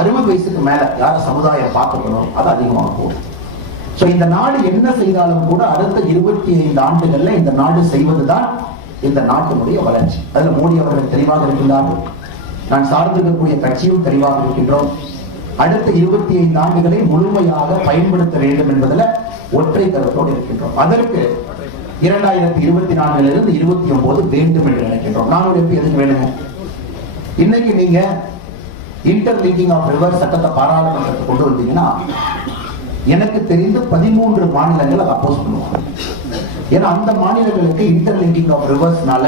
60 வயசுக்கு மேல யார சமுதாயம் பார்க்கணும், அது அதிகமாக போகும். சோ இந்த நாடு என்ன செய்தாலும் கூட அடுத்த 25 ஆண்டுகள்ல இந்த நாடு செய்வதுதான் இந்த நாட்டினுடைய வளர்ச்சி. அதுல மோடி அவர்கள் தெளிவாக இருக்கிறார்கள். நான் சார்ந்திருக்கக்கூடிய கட்சியும் தெளிவாக இருக்கின்றோம். அடுத்த 25 ஆண்டுகளை முழுமையாக பயன்படுத்த வேண்டும் என்பதில் ஒற்றை கருத்தோடு இருக்கின்றோம். அதற்கு 2024 29 வேண்டும் என்று நினைக்கின்றோம். நான் ஒரு எம்பி எதுக்கு வேணுங்க? இன்னைக்கு நீங்க இன்டர்லிங்கிங் ஆஃப் ரிவர் சட்டத்தை பாராளுமன்றத்தை கொண்டு வந்தீங்கன்னா எனக்கு தெரிந்து 13 மாநிலங்கள் அதை அப்போஸ் பண்ணுவாங்க. ஏன்னா அந்த மாநிலங்களுக்கு இன்டர்லிங்கிங் ஆஃப் ரிவர்ஸ்னால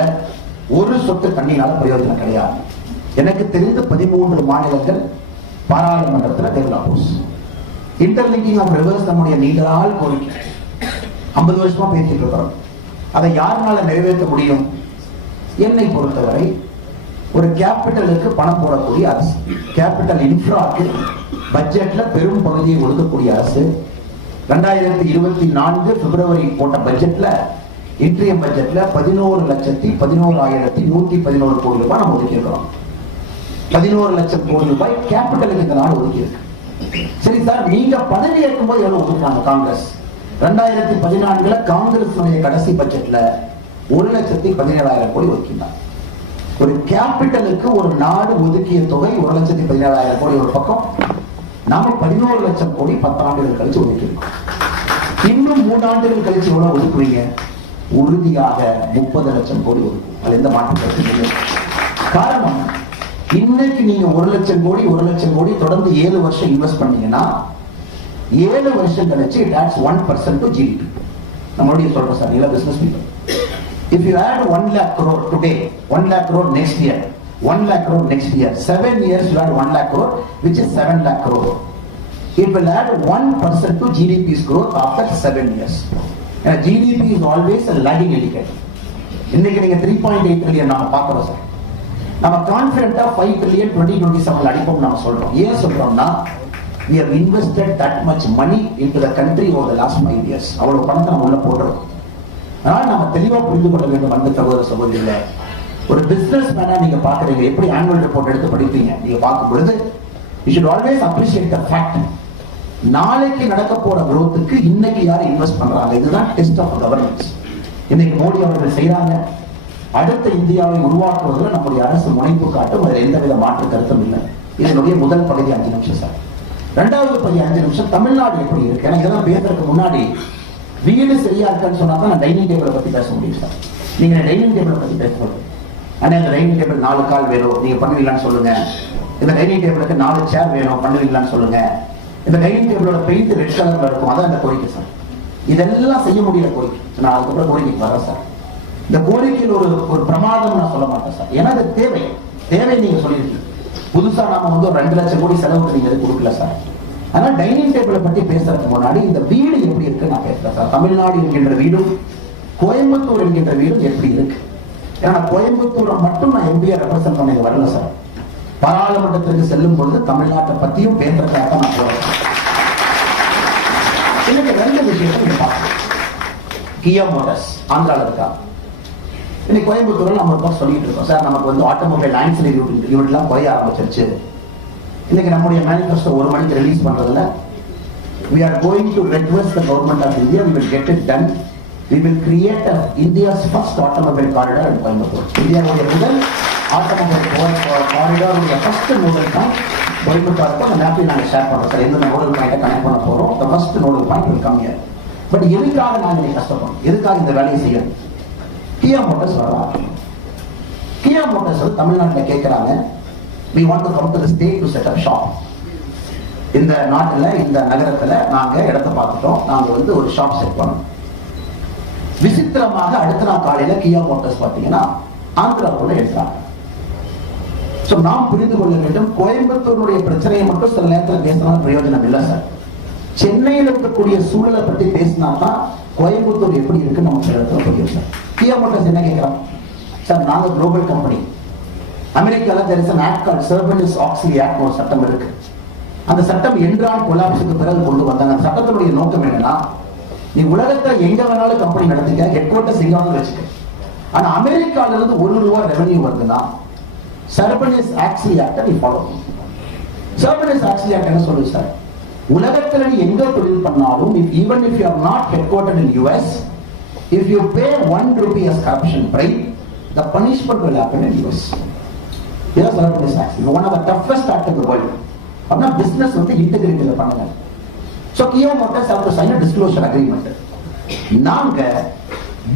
ஒரு சொட்டு தண்ணினால பிரயோஜனம் கிடையாது. எனக்கு தெரிந்து 13 மாநிலங்கள் பாராளுமன்றத்தில் தேர்தல் அப்போஸ். இன்டர்லிங்கிங் ஆஃப் ரிவர்ஸ் நம்முடைய நீண்ட நாள் கோரிக்கை, 50 வருஷமா பேசிட்டு இருக்கிறோம். அதை யாருனால நிறைவேற்ற முடியும்? என்னை பொறுத்தவரை ஒரு கேபிட்டலுக்கு பணம் போடக்கூடிய அரசு, கேபிட்டல் இன்ஃப்ராக்கு பட்ஜெட்ல பெரும் பகுதியை ஒதுக்கக்கூடிய அரசு. 2024 பிப்ரவரி போட்ட பட்ஜெட்ல, இன்றைய பட்ஜெட்ல 11,11,111 கோடி ரூபாய் நம்ம ஒதுக்கி இருக்கிறோம். 11 லட்சம் கோடி ரூபாய் கேபிட்டலுக்கு இந்த நாள் ஒதுக்கி இருக்கு. சரி சார், நீங்க பதவி ஏற்கும் போது எவ்வளவு ஒதுக்குறாங்க காங்கிரஸ்? 2014 காங்கிரஸ் கடைசி பட்ஜெட்ல 1,17,000 கோடி ஒதுக்கினார். ஒரு கேபிட்டலுக்கு ஒரு நாடு ஒதுக்கிய தொகை 1,17,000 கோடி ஒரு பக்கம். நாம 11 லட்சம் கோடி 10 ஆண்டுகள் கழிச்சு ஒதுக்கியிருக்கோம். இன்னும் 3 ஆண்டுகள் கழிச்சு எவ்வளவு ஒதுக்குவீங்க? உறுதியாக 30 லட்சம் கோடி ஒதுக்கும். அது எந்த மாற்றம் கருத்து? காரணம், இன்னைக்கு நீங்க 1 லட்சம் கோடி 1 லட்சம் கோடி தொடர்ந்து 7 வருஷம் இன்வெஸ்ட் பண்ணீங்கன்னா 7 வருஷம் கழிச்சு that's 1% to GDP. நம்மளுடைய சொல்றோம் சார், இல்ல business people. If you add 1 lakh crore today, 1 lakh crore next year, 1 lakh crore next year, 7 years you add 1 lakh crore, which is 7 lakh crore. It will add 1% to GDP's growth after 7 years. And GDP is always a lagging indicator. இன்னைக்கு நீங்க 3.8 trillion நாம பார்க்கிறோம் sir. நம்ம கான்ஃபிடென்ட்டா 5 trillion 2027 அடிப்போம் நாம சொல்றோம். ஏன் சொல்றோம்னா we have invested that much money into the country over the last 5 years. அவ்வளவு பணத்தை நம்ம உள்ள போடுறோம். ஆனால் நம்ம தெளிவா புரிந்து கொள்ள வேண்டும். அந்த சகோதர சகோதரிகள, ஒரு பிசினஸ் மேனா நீங்க பாக்குறீங்க, எப்படி ஆனுவல் ரிப்போர்ட் எடுத்து படிப்பீங்க? நீங்க பார்க்கும் பொழுது you should always appreciate the fact, நாளைக்கு நடக்க போற growthக்கு இன்னைக்கு யார் இன்வெஸ்ட் பண்றாங்க? இதுதான் டெஸ்ட் ஆஃப் கவர்னன்ஸ். இன்னைக்கு மோடி அவர்கள் செய்யறாங்க. அடுத்த இந்தியாவை உருவாக்குவதில் நம்முடைய அரசு முனைப்பு காட்டும். அதில் எந்தவித மாற்று கருத்தும் இல்லை. இதனுடைய முதல் பகுதி 5 நிமிஷம் சார். 2வது பகுதி 5 நிமிஷம் தமிழ்நாடு எப்படி இருக்கு. எனக்கு இதெல்லாம் பேசுறதுக்கு முன்னாடி வீடு சரியா இருக்கான்னு சொன்னா தான் நான் டைனிங் டேபிளை பத்தி பேச முடியும் சார். நீங்க டைனிங் டேபிளை பத்தி பேசும்போது, ஆனா இந்த டைனிங் டேபிள் 4 கால் வேணும், நீங்க பண்ணுவீங்களான்னு சொல்லுங்க. இந்த டைனிங் டேபிளுக்கு 4 சேர் வேணும், பண்ணுவீங்களான்னு சொல்லுங்க. இந்த டைனிங் டேபிளோட பெயிண்ட் ரெட் கலர்ல இருக்கும், அதான் இந்த கோரிக்கை சார். இதெல்லாம் செய்ய முடியல கோரிக்கை. நான் அதுக்கப்புறம் கோரிக்கைக்கு வரேன் சார். இந்த கோரிக்கையில் ஒரு பிரமாதம் நான் சொல்ல மாட்டேன் சார். ஏன்னா அது தேவை நீங்க சொல்லியிருக்கீங்க. புதுசா நாம ஒரு 2 லட்சம் கோடி செலவுக்கு நீங்க கொடுக்கல சார். ஆனா டைனிங் டேபிளை பத்தி பேசுறதுக்கு முன்னாடி இந்த வீடு எப்படி இருக்கு நான் பேசுறேன் சார். தமிழ்நாடு என்கின்ற வீடும் கோயம்புத்தூர் என்கின்ற வீடும் எப்படி இருக்கு? ஏன்னா கோயம்புத்தூரை மட்டும் நான் எம்பியை ரெப்ரசென்ட் பண்ண வரல சார். பாராளுமன்றத்திற்கு செல்லும் பொழுது தமிழ்நாட்டை பத்தியும் பேசுறதுக்காக நான் போறேன். எனக்கு 2 விஷயத்தை நீங்க பார்க்கணும். கியா மோட்டார்ஸ் ஆந்திரால இருக்கா? இன்னைக்கு கோயம்புத்தூர்ல நம்ம ஒரு சொல்லிட்டு இருக்கோம் சார், நமக்கு ஆட்டோமொபைல் ஆன்சிலரி யூனிட்லாம் குறைய ஆரம்பிச்சிருச்சு. இன்னைக்கு நம்முடைய மேனிஃபெஸ்டோ 1 மணிக்கு ரிலீஸ் பண்றதுல we are going to request the government of India, we will get it done. We will create India's first automobile corridor in Coimbatore. இந்தியாவுடைய முதல் automobile corridor first nodal point கோயம்புத்தூருக்கு அந்த மேப்பை நாங்கள் ஷேர் பண்ணுறோம் sir. எந்த nodal பாயிண்டை connect பண்ண போறோம், the first nodal point will come here. But எதுக்காக நாங்கள் இதை கஷ்டப்படுறோம்? எதுக்காக இந்த வேலையை செய்யணும்? கியா மோட்டார்ஸ் வரலாம். கியா மோட்டார்ஸ் தமிழ்நாட்டில் கேட்கிறாங்க, we want to come to the state to set up shop. இந்த நாட்டுல இந்த நகரத்துல நாங்க இடத்தை பார்த்துட்டோம், நாங்க ஒரு ஷாப் செட் பண்ணோம். விசித்திரமாக அடுத்த நாள் காலையில கியா மோட்டார்ஸ் பாத்தீங்கன்னா ஆந்திராவுக்குள்ள எடுத்தாங்க. சோ நாம் புரிந்து கொள்ள வேண்டும், கோயம்புத்தூருடைய பிரச்சனையை மட்டும் சில நேரத்தில் பேசினாலும் பிரயோஜனம் இல்லை சார். சென்னையில் இருக்கக்கூடிய சூழலை பத்தி பேசினா தான் கோயம்புத்தூர் எப்படி இருக்கு நம்ம சில இடத்துல புரியும் சார். கியா மோட்டார்ஸ் என்ன கேட்கிறோம் சார், நாங்க குளோபல் கம்பெனி. அமெரிக்கால there is an act called Sarbanes-Oxley Act ஒரு சட்டம் இருக்கு. அந்த சட்டம் என்றால் கொலாப்ஸுக்கு பிறகு கொண்டு வந்தாங்க. அந்த சட்டத்தினுடைய நோக்கம் என்னன்னா, நீ உலகத்துல எங்க வேணாலும் கம்பெனி நடத்திக்க, ஹெட் குவார்ட்டர்ஸ் எங்க வேணாலும் வச்சுக்க. ஆனா அமெரிக்கால இருந்து ₹1 ரெவென்யூ வருதுன்னா Sarbanes-Oxley Act நீ ஃபாலோ பண்ணு. Sarbanes-Oxley Act என்ன சொல்லுது சார், உலகத்துல நீ எங்க தொழில் பண்ணாலும், even if you are not headquartered in US, if you pay ₹1 as corruption bribe, the punishment will happen in US. இதெல்லாம் சொல்லக்கூடிய ஸ்டாக்ஸ். இது one of the toughest stock in the world. அப்படின்னா பிசினஸ் வந்து இன்டெகிரிட்டில பண்ணுங்க. So Kia Motors have to sign a disclosure agreement. நாங்க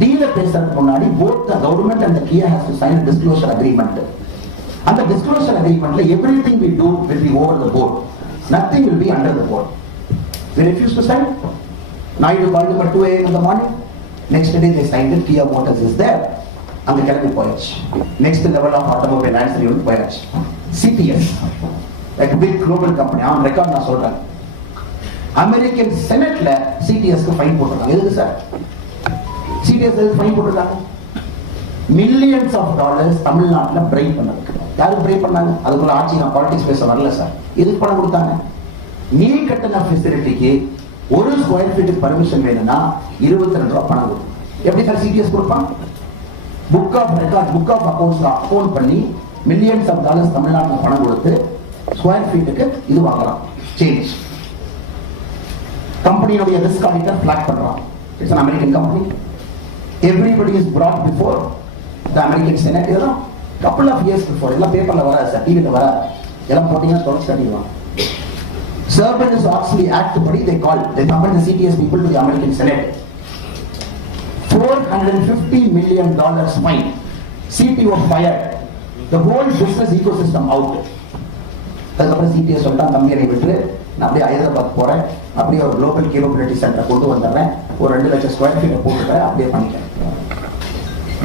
dealer பேசுறதுக்கு முன்னாடி both the government and the Kia has to sign a disclosure agreement. அந்த disclosure agreementல everything we do will be over the board. Nothing will be under the board. They refuse to sign. Naidu called them at 2 a.m. in the morning. Next day they signed it. Kia Motors is there. அங்க கிளம்பி போயாச்சு. Next level of automobile answer unit போயாச்சு. CTS like big global company, அவன் record நான் சொல்றேன். American செனட்ல சிடிஎஸ்க்கு fine போட்டிருக்காங்க. எதுக்கு சார் சிடிஎஸ் எதுக்கு ஃபைன் போட்டிருக்காங்க? மில்லியன்ஸ் ஆஃப் டாலர்ஸ் தமிழ்நாட்டுல பிரைட் பண்ணதுக்கு. யாருக்கு பிரைட் பண்ணாங்க? அதுக்குள்ள ஆட்சி, நான் பாலிடிக்ஸ் பேச வரல சார். எதுக்கு பணம் கொடுத்தாங்க? நீ கட்டின ஃபெசிலிட்டிக்கு ஒரு ஸ்கொயர் ஃபீட்டுக்கு பர்மிஷன் வேணும்னா 22 ரூபாய் பணம் கொடுக்கும். எப்படி சார் சிடிஎஸ் கொடுப்பாங்க? Book of record, book of அக்கௌண்ட்ஸ்ல அக்கௌண்ட் பண்ணி மில்லியன்ஸ் ஆஃப் டாலர்ஸ் தமிழ்நாட்டில் பணம் கொடுத்து ஸ்கொயர் ஃபீட்டுக்கு இது வாங்கலாம். சேஞ்ச் கம்பெனியுடைய ரிஸ்க் ஆடிட்டர் ஃபிளாக் பண்றான். It's an American company. Everybody is brought before the American Senate. இதெல்லாம் couple of years before. இதெல்லாம் பேப்பர்ல வராது சார், டிவில வராது. இதெல்லாம் போட்டீங்கன்னா தொடர்ச்சி கட்டிடுவாங்க. Sarbanes-Oxley Act படி they summoned the CTS people to the American Senate. $450 million fine. CTO fired. The whole business ecosystem out. அதுக்கப்புறம் CTS சொல்லிட்டான், தம்பியை விட்டு நான் அப்படியே ஹைதராபாத் போறேன், அப்படியே ஒரு குளோபல் கேப்பபிலிட்டி சென்டர் கொண்டு வந்துடுறேன், ஒரு 2 லட்சம் ஸ்கொயர் ஃபீட் போட்டுக்கிறேன், அப்படியே பண்ணிக்கிறேன்.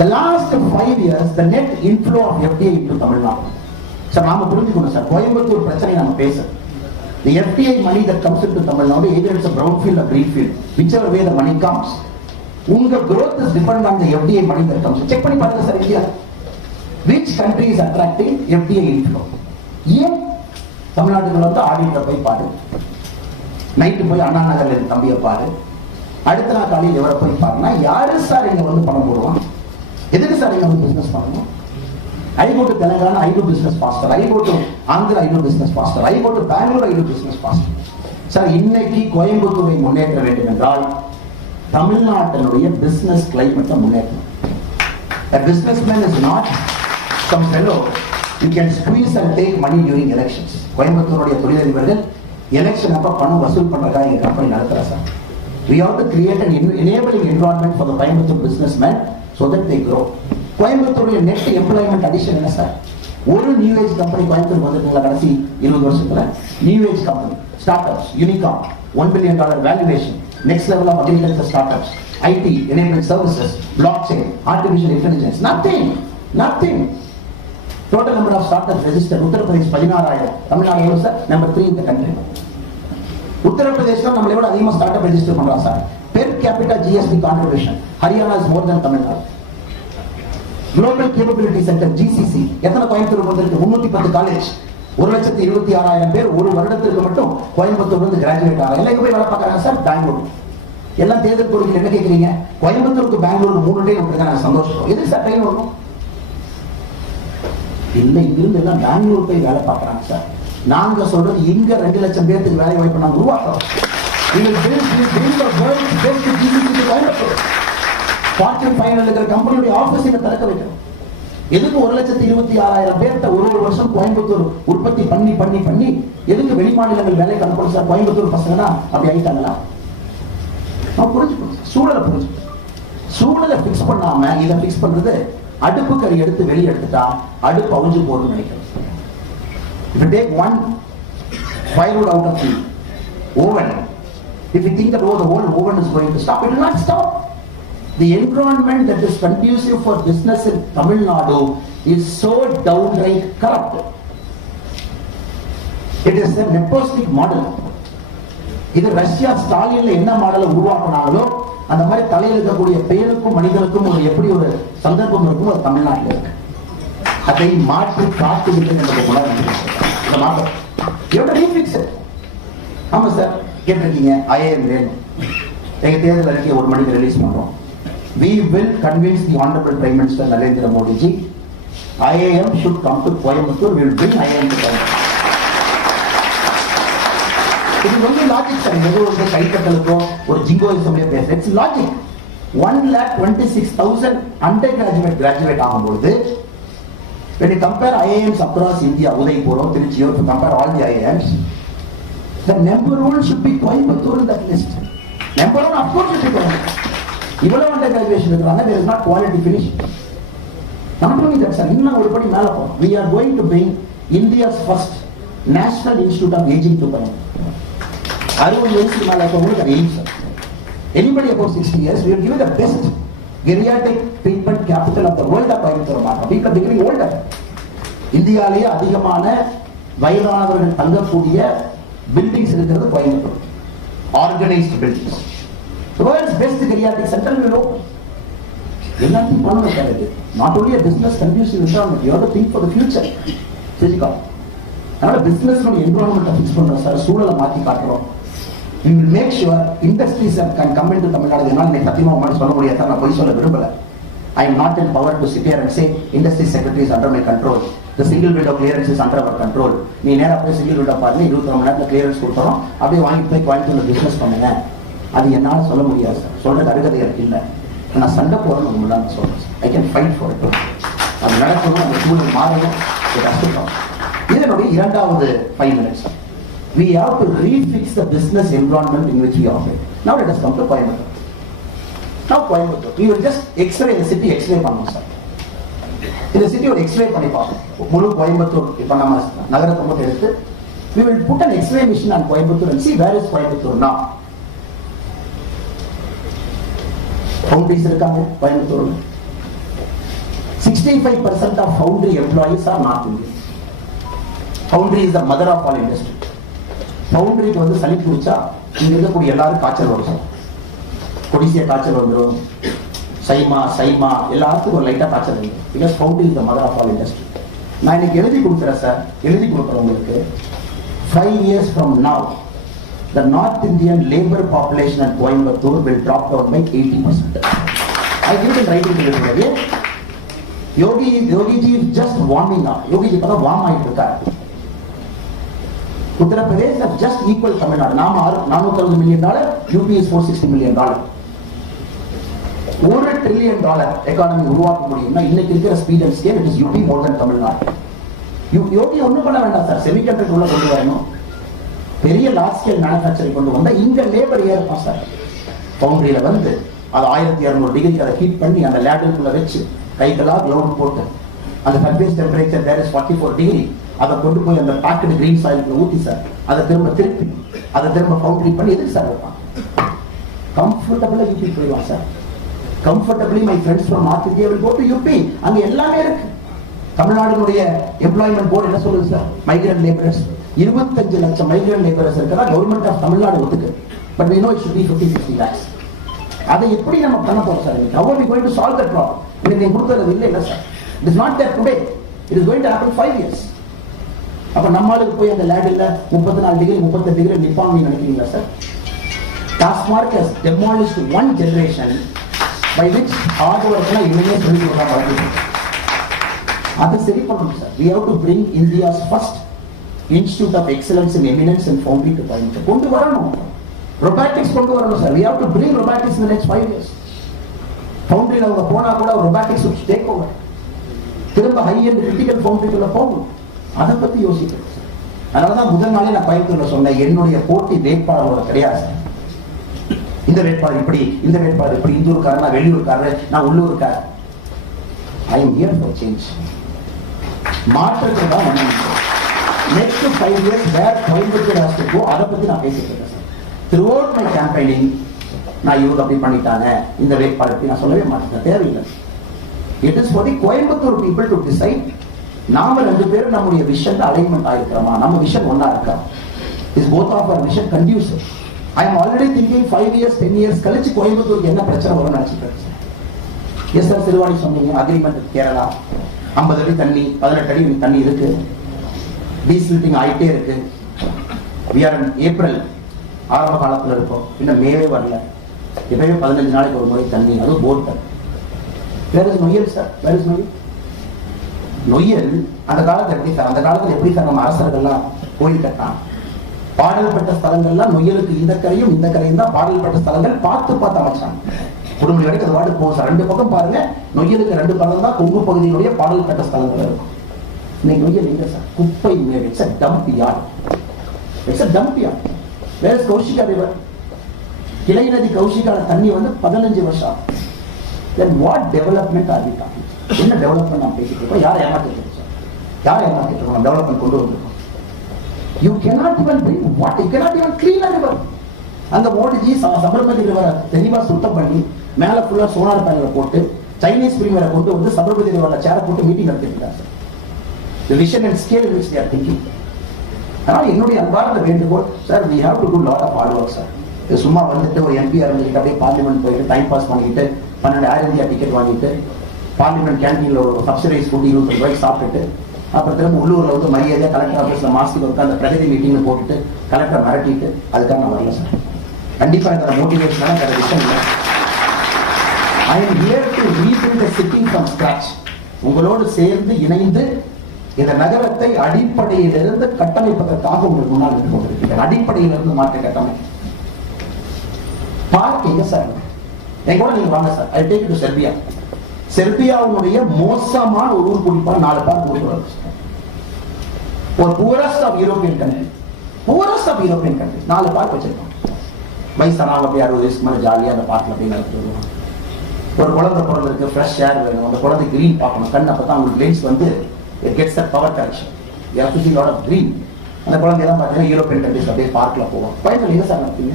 The last 5 years, the net inflow of FDI into Tamil Nadu. Sir நாம புரிஞ்சுக்கணும் சார், கோயம்புத்தூர் பிரச்சனை நம்ம பேசுறோம். The FDI money that comes into Tamil Nadu, either it's a brownfield or greenfield, whichever way the money comes, உங்க growth is dependent on the FDI money that comes. Check பண்ணி பாருங்க sir India. Which country is attracting FDI inflow? ஏன் தமிழ்நாட்டுக்குள்ள வந்து auditor போய் பாரு, night போய் அண்ணா நகர்ல தம்பியை பாரு, அடுத்த நாள் காலையில் எவரை போய் பாருன்னா யாரு சார் இங்க வந்து பணம் போடுவான்? எதுக்கு சார் இங்க வந்து பிசினஸ் பண்ணணும்? I go to Telangana, I do business faster. I go to Andhra, I do business faster. I go to Bangalore, I do business faster. Sir இன்னைக்கு கோயம்புத்தூரை முன்னேற்ற வேண்டும் என்றால் தமிழ்நாட்டினுடைய business கிளைமேட்டை முன்னேற்றணும். A businessman is not some fellow you can squeeze and take money during elections. கோயம்புத்தூருடைய தொழிலதிபர்கள் election அப்ப பணம் வசூல் பண்றதா எங்க கம்பெனி நடத்துறா sir. We have to create an enabling environment for the Coimbatore businessmen so that they grow. கோயம்புத்தூருடைய net employment addition என்ன சார்? ஒரு நியூ ஏஜ் கம்பெனி கோயம்புத்தூர் வந்துருக்குங்களா கடைசி 20 வருஷத்துல? New age company, startup, unicorn, $1 billion valuation, next level of agriculture startup, IT, enabling services, blockchain, artificial intelligence, nothing. Total number of startups registered, Uttar Pradesh 16,000. Tamil Nadu எவ்வளவு sir? Number 3 in the country. Uttar Pradesh தான் நம்மளை விட அதிகமாக start register பண்றாங்க sir. Per capita GST contribution, Haryana is more than Tamil Nadu. Global Capability Center GCC எத்தனை கோயம்புத்தூர் வந்திருக்கு? 310 college, 1,26,000 பேர் ஒரு வருடத்திற்கு மட்டும் கோயம்புத்தூர் வந்து கிராஜுவேட் ஆகிறாங்க. எல்லாம் போய் வேலை பார்க்கறாங்க சார். பெங்களூர் எல்லாம் தேர்தல் பொறுப்பில் என்ன கேட்குறீங்க? கோயம்புத்தூருக்கு பெங்களூருக்கு 3 டே விட்டுருக்காங்க, சந்தோஷம். எதுக்கு சார் டைம் வரணும்? இல்லை, இங்கிருந்து எல்லாம் பெங்களூர் போய் வேலை பார்க்கறாங்க சார். நாங்க சொல்றது இங்க 2 லட்சம் பேருக்கு வேலை வாய்ப்பு நாங்க உருவாக்குறோம். Fortune 500 இருக்கிற கம்பெனியுடைய ஆபீஸ் இங்க திறக்க வைக்கிறோம். எதுக்கு 1,26,000 பேர்த்த ஒரு வருஷம் கோயம்புத்தூர் உற்பத்தி பண்ணி எதுக்கு வெளிமாநிலங்கள் வேலைக்கு அனுப்பணும் சார்? கோயம்புத்தூர் பசங்கன்னா அப்படி ஆயிட்டாங்களா? நான் புரிஞ்சுக்கணும், சூழலை பிக்ஸ் பண்ணாம இதை பிக்ஸ் பண்றது. அடுப்பு கறி எடுத்து வெளியே எடுத்துட்டா அடுப்பு அவிஞ்சு போறதுன்னு நினைக்கிறேன். If you take one firewood out of the oven, if you think that the whole oven is going to stop, it will not stop. The environment that is conducive for business in Tamil Nadu is so downright corrupt. It is a nepotistic model. இது Russia ஸ்டாலின்ல என்ன மாடலை உருவாக்குனாங்களோ அந்த மாதிரி தலையில் இருக்கக்கூடிய பெயருக்கும் மனிதனுக்கும் ஒரு எப்படி ஒரு சந்தர்ப்பம் இருக்கும், அது தமிழ்நாட்டில் இருக்கு. அதை மாற்றி காட்டுகிறது என்பதை கூட மாற்றம். ஆமா சார், கேட்டிருக்கீங்க IIM வேணும். எங்க தேர்தல் அறிக்கை 1 மணிக்கு ரிலீஸ் பண்றோம். We will convince the Honorable Prime Minister Narendra Modi ji, IIM should come to Coimbatore. We will bring IIM to Coimbatore. It is only logic sir. இது ஒரு கைக்கட்டலுக்கோ ஒரு ஜிங்கோயிசம்லயே பேசுறேன். It's logic. 1,26,000 undergraduate கிராஜுவேட் ஆகும்போது When you compare IIMs across India, Udaipur, Trichy, if you compare all the IIMs, the number one should be Coimbatore in that list. Number one, of course, should be Coimbatore. Even under graduation, there is not quality finish. Not only that, sir, we are going to bring India's first National Institute of Aging to Coimbatore. Anybody above 60 years, we will give you the best geriatric treatment capital of the world of Coimbatore. People are becoming older. இந்தியாவிலேயே அதிகமான வயதானவர்கள் தங்கக்கூடிய buildings இருக்கிறது Coimbatore. Organised buildings. The world's best geriatric center will open. எல்லாத்தையும் பண்ணணும் sir. இது not only a business conducive environment, you have to think for the future. சரிக்கா? அதனால business என்விரான்மெண்ட்டை fix பண்றோம் சார். சூழலை மாற்றி காட்டுறோம். We will make sure industries can come into Tamil Nadu. என்னால் இன்னைக்கு சத்தியமா உங்களால் சொல்ல முடியாது சார். நான் போய் சொல்ல விரும்பல. I am not in power to sit here and say industry secretary is under my control. The single window clearance is under our control. நீ நேரா போய் சிங்கிள் விண்டோ பாருங்க, 24 மணி நேரத்தில் கிளியரன்ஸ் கொடுத்துறோம், அப்படியே வாங்கி போய் கோயம்புத்தூர்ல பிசினஸ் பண்ணுங்க. அது என்னால் சொல்ல முடியாது சார். சொல்றது அருகதை எனக்கு இல்லை. நான் சண்டை போறேன்னு உங்களால் நான் சொல்றேன். I can fight for it. அது நடக்கணும், அந்த சூழல் மாறணும். இதனுடைய இரண்டாவது 5 minutes. We have to refix the business environment in which we operate. Now let us come to Coimbatore. Now Coimbatore, we will just X-ray the city, X-ray பண்ணுவோம் sir. இந்த city ஒரு X-ray பண்ணி பார்ப்போம். முழு கோயம்புத்தூர் இப்போ நம்ம நகரத்தை மட்டும் எடுத்து we will put an X-ray machine on Coimbatore and see where is Coimbatore now. Foundries இருக்காங்க கோயம்புத்தூர்ல. 65% of foundry employees are North Indian. Foundry is the mother of all industry. Foundryக்கு வந்து சளி பிடிச்சா இங்க இருக்கக்கூடிய எல்லாரும் காய்ச்சல் வரும். கொடிசிய காய்ச்சல் வந்துடும், சைமா எல்லாத்துக்கும் ஒரு லைட்டா காய்ச்சல் வரும். Because foundry is the mother of all industry. நான் இன்னைக்கு எழுதி கொடுக்குறேன் சார், எழுதி கொடுக்குறேன் உங்களுக்கு. 5 years from now, the North Indian labor population at Coimbatore will drop down by 80%. I give it writing to you. Yogi ji is just warming up. Yogi ji இப்பதான் warm ஆயிட்டு இருக்காரு. Uttar Pradesh has just equal Tamil Nadu. $460 million, UP is $460 million. $1 trillion economy உருவாக்க முடியும்னா இன்னைக்கு இருக்கிற speed and scale, it is UP more than Tamil Nadu. யோகி ஒன்றும் பண்ண வேண்டாம் சார். செமிகண்டக்டர் உள்ள கொண்டு வரணும், பெரிய லார்ஜ் ஸ்கேல் மேனுஃபேக்சரிங் கொண்டு வந்தா இங்க லேபர் ஏறப்பா சார். பவுண்டரியில வந்து அது 1200 டிகிரிக்கு அதை ஹீட் பண்ணி அந்த லேடருக்குள்ள வச்சு கைக்கெல்லாம் கிளவுட் போட்டு அந்த surface temperature there is 44 degree, அதை கொண்டு போய் அந்த பேக்கெட் கிரீன் சாயிலுக்குள்ள ஊற்றி சார் அதை திருப்பி அதை பவுண்டரி பண்ணி எதுக்கு சார் வைப்பான்? கம்ஃபர்டபுளா யூபி போயிடுவான் sir. Comfortably my friends from north India will go to UP. அங்க எல்லாமே இருக்கு. தமிழ்நாடுடைய எம்ப்ளாய்மெண்ட் போர்டு என்ன சொல்லுது சார்? மைக்ரண்ட் லேபரர்ஸ் 25 லட்சம் மைக்ரண்ட் லேபரர்ஸ் இருக்கிறா கவர்மெண்ட் ஆஃப் தமிழ்நாடு ஒத்துக்கு. But we know it should be 50-60 lakhs. அதை எப்படி நம்ம பண்ண போறோம் sir? How are we going to solve that problem? இன்னைக்கு கொடுத்தது இல்லை sir. It is not there today. It is going to happen 5 years. அப்ப நம்மளுக்கு போய் அந்த லேடில் 34 டிகிரி 38 டிகிரி நிப்பாங்க நினைக்கிறீங்களா sir? TASMAC has demolished one generation by which hard work இவங்களே சொல்லி கொடுக்குறாங்க. அதை சரி பண்ணணும் sir. We have to bring India's first Institute of Excellence in Eminence and Foundry to Coimbatore. கொண்டு வரணும். Robotics கொண்டு வரணும் sir. We have to bring robotics in the next 5 years. Foundryல அவங்க போனா கூட robotics will take over. திரும்ப high end critical foundryக்குள்ள போகணும். அதை பத்தி யோசிக்கிறேன். அதனாலதான் முதல் நாளே நான் கோயம்புத்தூர்ல சொன்னேன், என்னுடைய போட்டி வேட்பாளரோட கிடையாது. இந்த வேட்பாளர் இப்படி, இந்த வேட்பாளர் இப்படி, இந்தூர்காரர், நான் வெளியூர்காரர், நான் உள்ளூர்காரர். I am here for change. மாற்றத்தை தான் next 5 years where Coimbatore has to go, அதை பத்தி நான் பேசிட்டு இருக்கேன். Throughout my campaigning நான் இவங்க அப்படி பண்ணிட்டாங்க, இந்த வேட்பாளர் நான் சொல்லவே மாட்டேன், தேவையில்லை. It is for the Coimbatore people to decide. நாம 2 பேரும் நம்முடைய விஷன் அலைன்மெண்ட் ஆயிருக்கிறோமா? நம்ம விஷன் ஒன்னா இருக்கா? Is both of our vision conducive? I am already thinking 5 years 10 years கழிச்சு கோயம்புத்தூருக்கு என்ன பிரச்சனை வரும்னு நினைச்சிட்டு. எஸ் சார், சிறுவாணி சொன்னீங்க, அக்ரிமெண்ட் கேரளா 50 அடி தண்ணி 18 அடி தண்ணி இருக்கு, டீசில்ட்டிங் ஆயிட்டே இருக்கு. We are in April, ஆரம்ப காலத்துல இருக்கும், இன்னும் மேவே வரல. எப்பயுமே 15 நாளைக்கு ஒரு முறை தண்ணி, அதுவும் போட். வேற இஸ் நொய்யல் சார், வேற இஸ் நொய்யல். நொய்யல் அந்த காலத்துல எப்படி சார்? அந்த காலத்துல எப்படி சார் நம்ம அரசர்கள்லாம் கோயில் கட்டான்? பாடல் பெற்ற ஸ்தலங்கள்லாம் நொய்யலுக்கு இந்த கரையும் இந்த கரையும் தான் பாடல் பெற்ற ஸ்தலங்கள் பார்த்து அமைச்சாங்க. குடும்பம் வரைக்கும் அது வாட்டு போகும் சார். 2 பக்கம் பாருங்க, நொய்யலுக்கு 2 பக்கம் தான் கொங்கு பகுதியினுடைய பாடல் பெற்ற ஸ்தலங்கள் இருக்கும். இன்னைக்கு நீங்க சார் குப்பை மேடு. It's a dump yard. It's a dump yard. Where is Kaushika river? கிளை நதி கௌஷிகால தண்ணி வந்து 15 வருஷம். Then what development are we talking? என்ன டெவலப்மெண்ட் நாம் பேசிட்டு இருக்கோம்? யாரை ஏமாத்திட்டு இருக்கோம்? யாரை ஏமாத்திட்டு இருக்கோம்? டெவலப்மெண்ட் கொண்டு வந்திருக்கோம். You cannot even bring water. You cannot even clean a river. அந்த மோடிஜி சபர்மதி ரிவரை தெளிவா சுத்தம் பண்ணி மேல ஃபுல்லா சோலார் பேனலை போட்டு சைனீஸ் பிரீமியரை கொண்டு வந்து சபர்மதி ரிவர்ல சேர போட்டு மீட்டிங் நடத்திருக்காங்க sir. The vision and scale in which they are thinking. ஆனால் என்னுடைய அன்பார்ந்த வேண்டுகோள் sir, we have to do lot of hard work sir. சும்மா வந்துட்டு ஒரு எம்பி இருந்துட்டு அப்படியே பார்லிமெண்ட் போயிட்டு டைம் பாஸ் பண்ணிக்கிட்டு 12 ஏர் இந்தியா டிக்கெட் வாங்கிட்டு பார்லிமெண்ட் கேன்டீன்ல ஒரு சப்சிடைஸ் ஃபுட் 20 ரூபாய்க்கு சாப்பிட்டுட்டு அப்புறம் திரும்ப உள்ளூர்ல வந்து மரியாதையா கலெக்டர் ஆஃபீஸ்ல மாஸ்க்கு உட்காந்து பிரகதி மீட்டிங்னு போட்டுட்டு கலெக்டர் மிரட்டிட்டு அதுக்காக நான் வரல சார். கண்டிப்பா எனக்கு மோட்டிவேஷனாக வேற விஷயம் இல்லை. I am here to rebuild the city from scratch. உங்களோடு சேர்ந்து இணைந்து இந்த நகரத்தை அடிப்படையிலிருந்து கட்டமைப்பதற்காக உங்களுக்கு முன்னால் நின்று கொண்டிருக்கிறேன். அடிப்படையிலிருந்து மாற்ற கட்டமைப்பு. பார்க் எங்க சார்? என் கூட நீங்க வாங்க sir. I take to Serbia. செர்பியாவுடைய மோசமான ஒரு ஊர் குடிப்பா 4 பார்க் முடிவு. ஒரு poorest of European country. poorest of European country 4 park வச்சிருக்கோம். வயசானவங்க அப்படியே 60 வயசுக்கு மேலே ஜாலியாக அந்த பார்க்கில் அப்படியே நடத்தி வருவாங்க. ஒரு குழந்தை பிறந்திருக்கு, ஃப்ரெஷ் ஏர் வேணும், அந்த குழந்தை கிரீன் பார்க்கணும். கண் அப்போ தான் உங்களுக்கு லென்ஸ் வந்து it gets that power correction. You have to see a lot of green. அந்த குழந்தையெல்லாம் பார்த்தீங்கன்னா யூரோப்பியன் கண்ட்ரிஸ் அப்படியே பார்க்கில் போவோம். பயத்தில் என்ன sir நடத்தீங்க?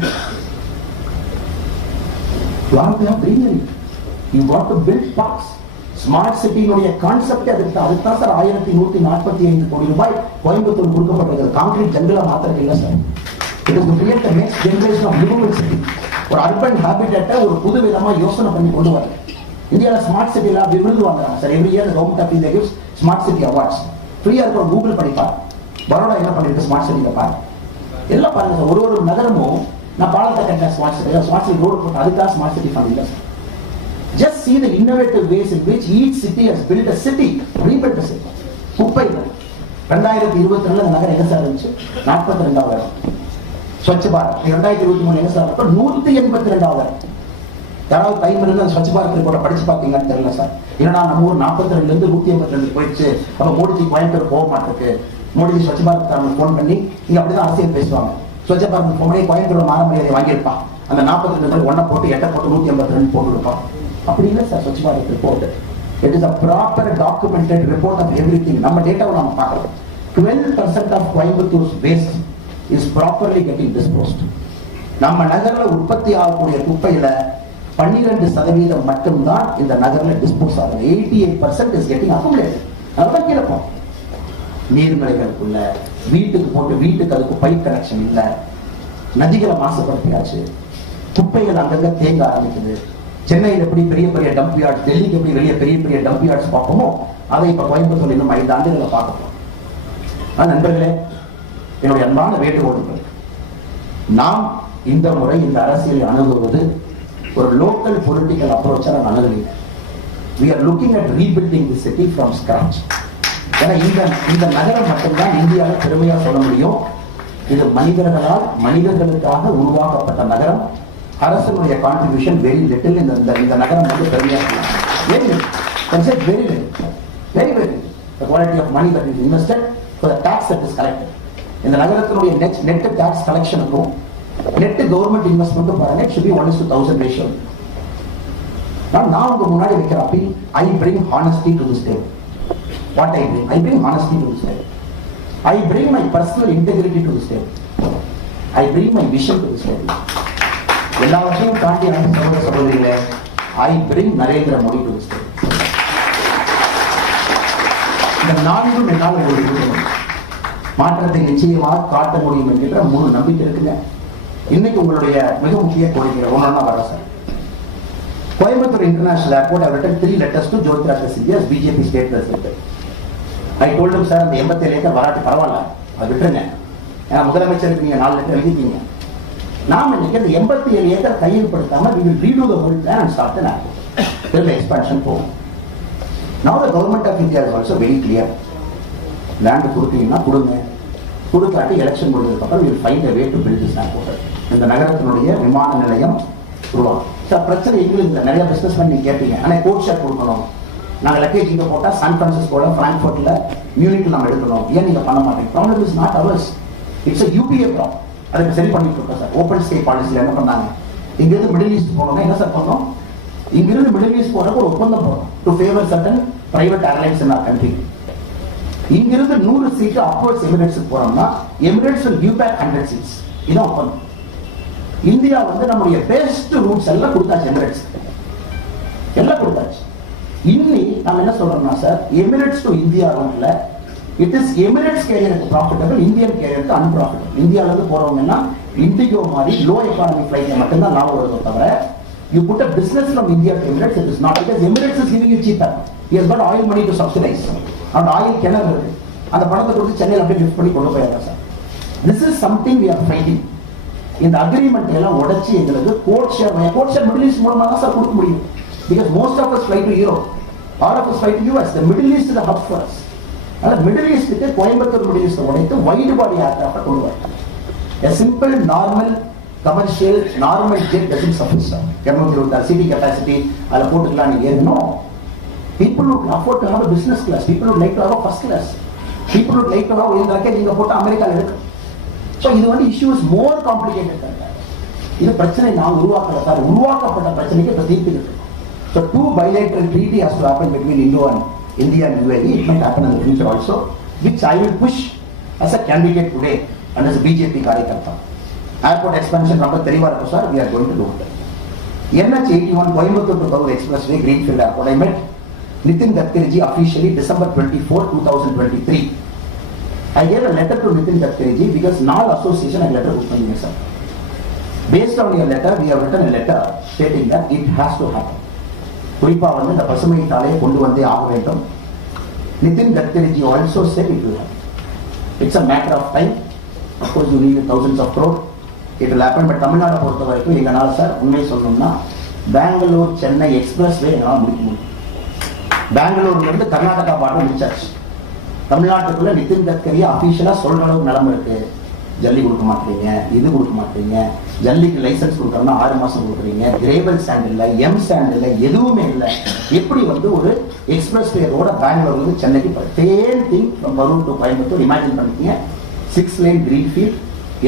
You have to have greenery. You want to build parks. Smart சிட்டியினுடைய கான்செப்ட் அதுக்கு தான் சார் 1145 கோடி ரூபாய் கோயம்புத்தூர் கொடுக்கப்பட்டது. கான்கிரீட் ஜங்கிளா மாத்திரம் இல்லை sir. It is to create the next generation of livable city. ஒரு அர்பன் ஹாபிடேட்டை ஒரு புது விதமா யோசனை பண்ணி கொண்டு வர இந்தியாவில் ஸ்மார்ட் சிட்டியில் அப்படி விருது வாங்குறாங்க sir. Every year government of India gives smart city awards. ஃப்ரீயா இருக்கிற கூகுள் படிப்பார். பரோடா என்ன பண்ணிருக்கு ஸ்மார்ட் சிட்டியில் பாரு. எல்லாம் பாருங்க சார். ஒரு நகரமும் நான் பாலத்தை கட்டின smart city, smart city road போட்டு அதுக்காக ஸ்மார்ட் சிட்டி ஃபண்ட் இல்லை sir. Just see the innovative ways in which each city has built a city, rebuilt a city. குப்பை 2022 அந்த நகரம் எங்க சார் இருந்துச்சு? 42வது இடம். ஸ்வச் பாரத் 2023 எங்க சார்? 182வது. யாராவது டைம் இருந்து அந்த ஸ்வச் பாரத் ரிப்போர்ட்டை படிச்சு பார்த்தீங்கன்னு தெரியல சார். ஏன்னா நம்ம ஊர் 42ல இருந்து 182 போயிடுச்சு. அப்ப மோடிஜி கோயம்புத்தூர் போக மாட்டிருக்கு. மோடிஜி ஸ்வச் பாரத் ஃபோன் பண்ணி இங்க அப்படிதான் அரசியல் பேசுவாங்க. ஸ்வச் பாரத் போனே கோயம்புத்தூர் மாரமரியாதை வாங்கியிருப்பான். அந்த 42 பேர் 1 போட்டு 8 போட்டு 182 போட்டு இருப்பான். அப்படி இல்லை sir Swachh Bharat report. It is a proper documented report of everything. நம்ம டேட்டாவை நாம பார்க்கலாம். 12% of Coimbatore waste is properly getting disposed. நம்ம நகர்ல உற்பத்தி ஆகக்கூடிய குப்பையில 12% மட்டும்தான் இந்த நகர்ல டிஸ்போஸ் ஆகுது. 88% is getting accumulated. அதான் கேட்போம். நீர்நிலைகளுக்குள்ள வீட்டுக்கு போட்டு வீட்டுக்கு அதுக்கு பைப் கனெக்ஷன் இல்ல. நதிகளை மாசுபடுத்தியாச்சு. குப்பைகள் அங்கங்க தேங்க ஆரம்பிக்குது. சென்னையில் எப்படி பெரிய பெரிய டம்ப் யார்ட்ஸ், டெல்லிக்கு எப்படி வெளியே பெரிய பெரிய டம்ப் யார்ட்ஸ் பார்ப்போமோ அதை இப்ப கோயம்புத்தூர் இன்னும் 5 ஆண்டுகளை பார்க்கணும். நண்பர்களே, என்னுடைய அன்பான வேண்டுகோள், நாம் இந்த முறை இந்த அரசியலை அணுகுவது ஒரு லோக்கல் பொலிட்டிக்கல் அப்ரோச்சா நான் அணுகல. We are looking at rebuilding the city from scratch. ஏன்னா இந்த நகரம் மட்டும்தான் இந்தியாவில் பெருமையா சொல்ல முடியும். இது மனிதர்களால் மனிதர்களுக்காக உருவாக்கப்பட்ட நகரம். அரசனுடைய கான்ட்ரிபியூஷன் வெரி லிட்டில். இந்த நகரம் வந்து பெருமையா very very the quality of money that is invested for the tax that is collected. இந்த நகரத்தினுடைய நெட் டாக்ஸ் கலெக்ஷனுக்கும் நெட் கவர்மெண்ட் இன்வெஸ்ட்மெண்ட்டும் பாருங்க, it should be 1:1000 ratio. நான் உங்க முன்னாடி வைக்கிற appeal, I bring honesty to this table. What I bring? I bring honesty to this table. I bring my personal integrity to this table. I bring my vision to this table. எல்லாவற்றையும் தாண்டி சகோதரிகளே, I bring Narendra Modi to this table. இந்த 4 என்னால் உங்களுக்கு மாற்றத்தை நிச்சயமாக காட்ட முடியும் என்கின்ற முழு நம்பிக்கை இருக்குங்க. இன்னைக்கு உங்களுடைய மிக முக்கிய கோரிக்கை ஒன்னா வர sir. Coimbatore international airport have written 3 letters to Jyotirashtra Scindia as BJP state president. I told him sir, அந்த 87 ஏக்கர் வராட்டி பரவாயில்ல, அது விட்டுருங்க. ஏன்னா முதலமைச்சருக்கு நீங்க 4 லெட்டர் எழுதிட்டீங்க. நாம் இன்னைக்கு அந்த 87 acre கையெழுப்படுத்தாம we will redo the whole plan and start an airport. Till the expansion போகும். Now the government of India is also very clear. Land கொடுத்தீங்கன்னா கொடுங்க, கொடுக்காட்டி எலெக்ஷன் முடிஞ்சதுக்கு அப்புறம் we'll find a way to build this airport. இந்த நகரத்தினுடைய விமான நிலையம் உருவாகும். Sir பிரச்சனை எங்களுக்கு இல்லை. நிறைய பிசினஸ் பண்ணி கேட்பீங்க, ஆனால் கோட் ஷேர் கொடுக்கணும், நாங்கள் லக்கேஜ் இங்கே போட்டால் சான் பிரான்சிஸ்கோல, பிராங்க்ஃபர்ட்ல, மியூனிக்ல நம்ம எடுக்கணும். ஏன் நீங்க பண்ண மாட்டீங்க? Problem is not hours, it's UPA problem. அதுக்கு சரி பண்ணிட்டு இருக்கோம் சார். ஓப்பன் ஸ்டே பாலிசியில் என்ன பண்ணாங்க, இங்கிருந்து மிடில் ஈஸ்ட் போனோம்னா என்ன சார் பண்ணோம்? இங்கிருந்து மிடில் ஈஸ்ட் போறதுக்கு ஒரு ஒப்பந்தம் போறோம் to favour certain private airlines in our country. இங்கிருந்து 100 சீட்டு அப்வர்ட்ஸ் எமிரேட்ஸுக்கு போறோம்னா Emirates will give back 100 seats. இதான் ஒப்பந்தம். இந்தியா வந்து நம்முடைய பெஸ்ட் ரூட்ஸ் எல்லாம் கொடுத்தாச்சு, எமிரேட்ஸ் எல்லாம் கொடுத்தாச்சு. இன்னி நம்ம என்ன சொல்றோம்னா சார், எமிரேட்ஸ் டு இந்தியா ரூட்ல இட் இஸ் எமிரேட்ஸ் கேரியருக்கு ப்ராஃபிட்டபிள், இந்தியன் கேரியருக்கு அன்ப்ராஃபிட்டபிள். இந்தியால இருந்து போறவங்கன்னா இண்டிகோ மாதிரி லோ எக்கானமி ஃபிளைட்ல மட்டும்தான் லாபம் வருதோ தவிர you put a business from India to Emirates, it is not, because Emirates is giving you cheaper. He has got oil money to subsidize. And oil கிணறு இருக்கு, அந்த பணத்தை கொடுத்து சென்னையில் அப்படியே லிஃப்ட் பண்ணி கொண்டு போயிடலாம் sir. This is something we are fighting. இந்த அக்ரிமெண்ட் எல்லாம் உடைச்சி எங்களுக்கு கோட் ஷேர் மிடில் ஈஸ்ட் மூலமாக தான் சார் கொடுக்க முடியும். Because most of us fly to Europe, all of us fly to US. The Middle East is the hub for us. அதனால middle ஈஸ்ட்டுக்கு Coimbatore middle east உடைத்து வைடு பாடி ஏர்கிராஃப்டை கொண்டு வர. A simple normal commercial normal jet doesn't suffice sir. 226 seat capacity ala போட்டுக்கலாம் நீங்க ஏறணும். People would afford to have a business class, people would like to have a first class, people would like to have ஒரு ரக்கெட் நீங்க போட்டு அமெரிக்கால இருக்கு. So இது வந்து issues more complicated than that. இது பிரச்சனை நான் உருவாக்கல சார், உருவாக்கப்பட்ட பிரச்சனைக்கு இப்ப தீர்த்து இருக்கு. So two bilateral treaty has to happen between India and UAE. It might happen in the future also, which I will push as a candidate today and as a BJP காரியகர்த்தா. Airport expansion ரொம்ப தெளிவா இருக்கும் sir. We are going to do it. NH81 Coimbatore to Kavur expressway greenfield airport. I met Nitin Gadkariji officially December 24, 2023. I gave a letter to Nitin Gadkariji because NAL association a letter கொடுத்தீங்க sir. Based on your letter, we have written a letter stating that it has to happen. குறிப்பா வந்து இந்த பசுமை சாலையை கொண்டு வந்தே ஆக வேண்டும். Nitin Gadkariji also said it will happen. It's a matter of time. Of course, you need thousands of crores. It will happen. But Tamil Nadu பொறுத்த வரைக்கும் எங்களால் சார் உண்மை சொல்லணும்னா பெங்களூர் சென்னை எக்ஸ்பிரஸ் வே எங்களால் முடிக்க முடியும். பெங்களூர்ல இருந்து கர்நாடகா பார்டர் முடிச்சாச்சு. தமிழ்நாட்டுக்குள்ள நிதின் கட்கரி அபிஷியலா சொல்ற அளவுக்கு நிலைமை இருக்கு. ஜல்லி கொடுக்க மாட்டீங்க, இது கொடுக்க மாட்டீங்க, ஜல்லிக்கு லைசன்ஸ் கொடுக்கறோம்னா 6 மாசம் கொடுக்குறீங்க, கிரேவல் ஸ்டாண்ட் இல்லை, எம் ஸ்டாண்ட் இல்லை, எதுவுமே இல்லை. எப்படி வந்து ஒரு எக்ஸ்பிரஸ் வே ரோட பெங்களூர்ல இருந்து சென்னைக்கு same thing from Karur to Coimbatore imagine பண்ணிக்கீங்க. 6 லேன் கிரீன்ஃபீல்ட்,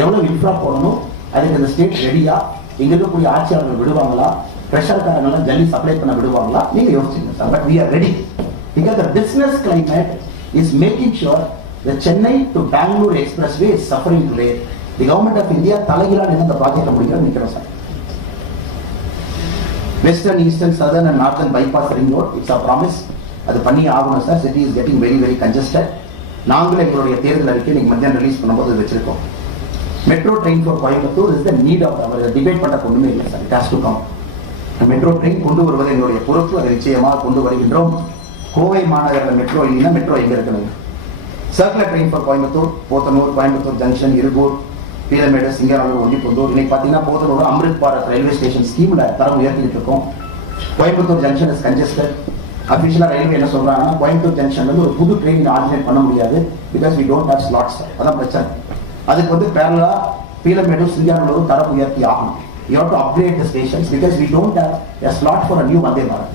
எவ்வளவு இன்ஃப்ரா போடணும், அதுக்கு இந்த ஸ்டேட் ரெடியா, இங்க இருக்கக்கூடிய ஆட்சியாளர்கள் விடுவாங்களா, பிரஷர்காரங்களாம் ஜல்லி சப்ளை பண்ண விடுவாங்களா, நீங்க யோசிச்சுங்க sir. But we are ready because the business climate is making sure the Chennai to Bangalore expressway is suffering today. The government of India தலைகீழா நின்று இந்த ப்ராஜெக்ட் முடிக்க நிக்கிறோம் sir. Western, Eastern, Southern and Northern bypass ring road, it's a promise. அது பண்ணி ஆகணும் sir. City is getting very very congested. நாங்களே எங்களுடைய தேர்தல் அறிக்கை இன்னைக்கு மத்தியானம் ரிலீஸ் பண்ணும்போது வச்சிருக்கோம். Metro train for Coimbatore is the need of hour. Debate பண்ண ஒண்ணுமே இல்லை sir. It has to come. Metro train கொண்டு வருவது எங்களுடைய பொறுப்பு. அதை நிச்சயமாக கொண்டு வருகின்றோம். கோவை மாநகரில் மெட்ரோ இல்லைன்னா மெட்ரோ எங்க இருக்கணும்? Circular train for Coimbatore, Podanur, Coimbatore junction, Irugur, Peelamedu, Singanallur, Ondipudur. இன்னைக்கு பார்த்தீங்கன்னா போத்தனூர் அம்ரித் பாரத் ரயில்வே ஸ்டேஷன் ஸ்கீம்ல தரம் உயர்த்திட்டு இருக்கோம். Coimbatore junction is congested. அபிஷியலா ரயில்வே என்ன சொல்றாங்கன்னா கோயம்புத்தூர் ஜங்ஷன்ல இருந்து ஒரு புது ட்ரெயின் ஆர்டினேட் பண்ண முடியாது. Because we don't have slots. அதான் பிரச்சனை. அதுக்கு வந்து பேரலா பீலமேடு, சிங்காரூர் தரம் உயர்த்தி ஆகணும். You have to upgrade the stations because we don't have a slot for a new Vande Bharat.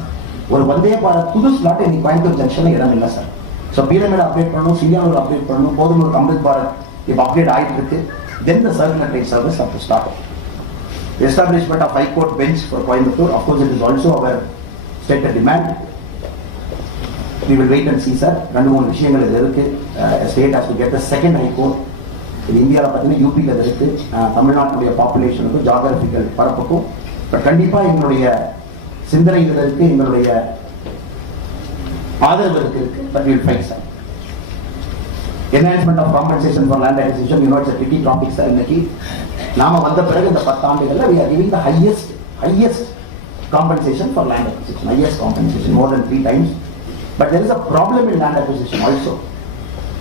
ஒரு வந்தே பாரத் புது ஸ்லாட் இன்னைக்கு கோயம்புத்தூர் ஜங்ஷன்ல இடம் இல்லை சார். ஸோ பீலமேடு அப்டேட் பண்ணணும், சிங்காரூர் அப்டேட் பண்ணணும், போதனூர் அம்ரித் பாரத் இப்போ அப்டேட் ஆகிட்டு இருக்கு. Then the circular train service have to start. The establishment of High Court bench for Coimbatore, of course, it is also our stated demand. We will wait and see, sir. 2-3 விஷயங்கள் இது இருக்கு. State has to get the second High Court. இது இந்தியாவில் பார்த்தீங்கன்னா யூபியில் இருக்கு. தமிழ்நாட்டுடைய பாப்புலேஷனுக்கும் geographical பரப்புக்கும் but கண்டிப்பாக எங்களுடைய சிந்தனை இதில் இருக்கு, எங்களுடைய ஆதரவு இருக்கு. But will fight sir. Enhancement of compensation for land acquisition, you know, it's a tricky topic sir. இன்னைக்கு நாம வந்த பிறகு இந்த 10 ஆண்டுகள்ல we are giving the highest compensation for land acquisition, highest compensation, more than 3 times. But there is a problem in land acquisition also.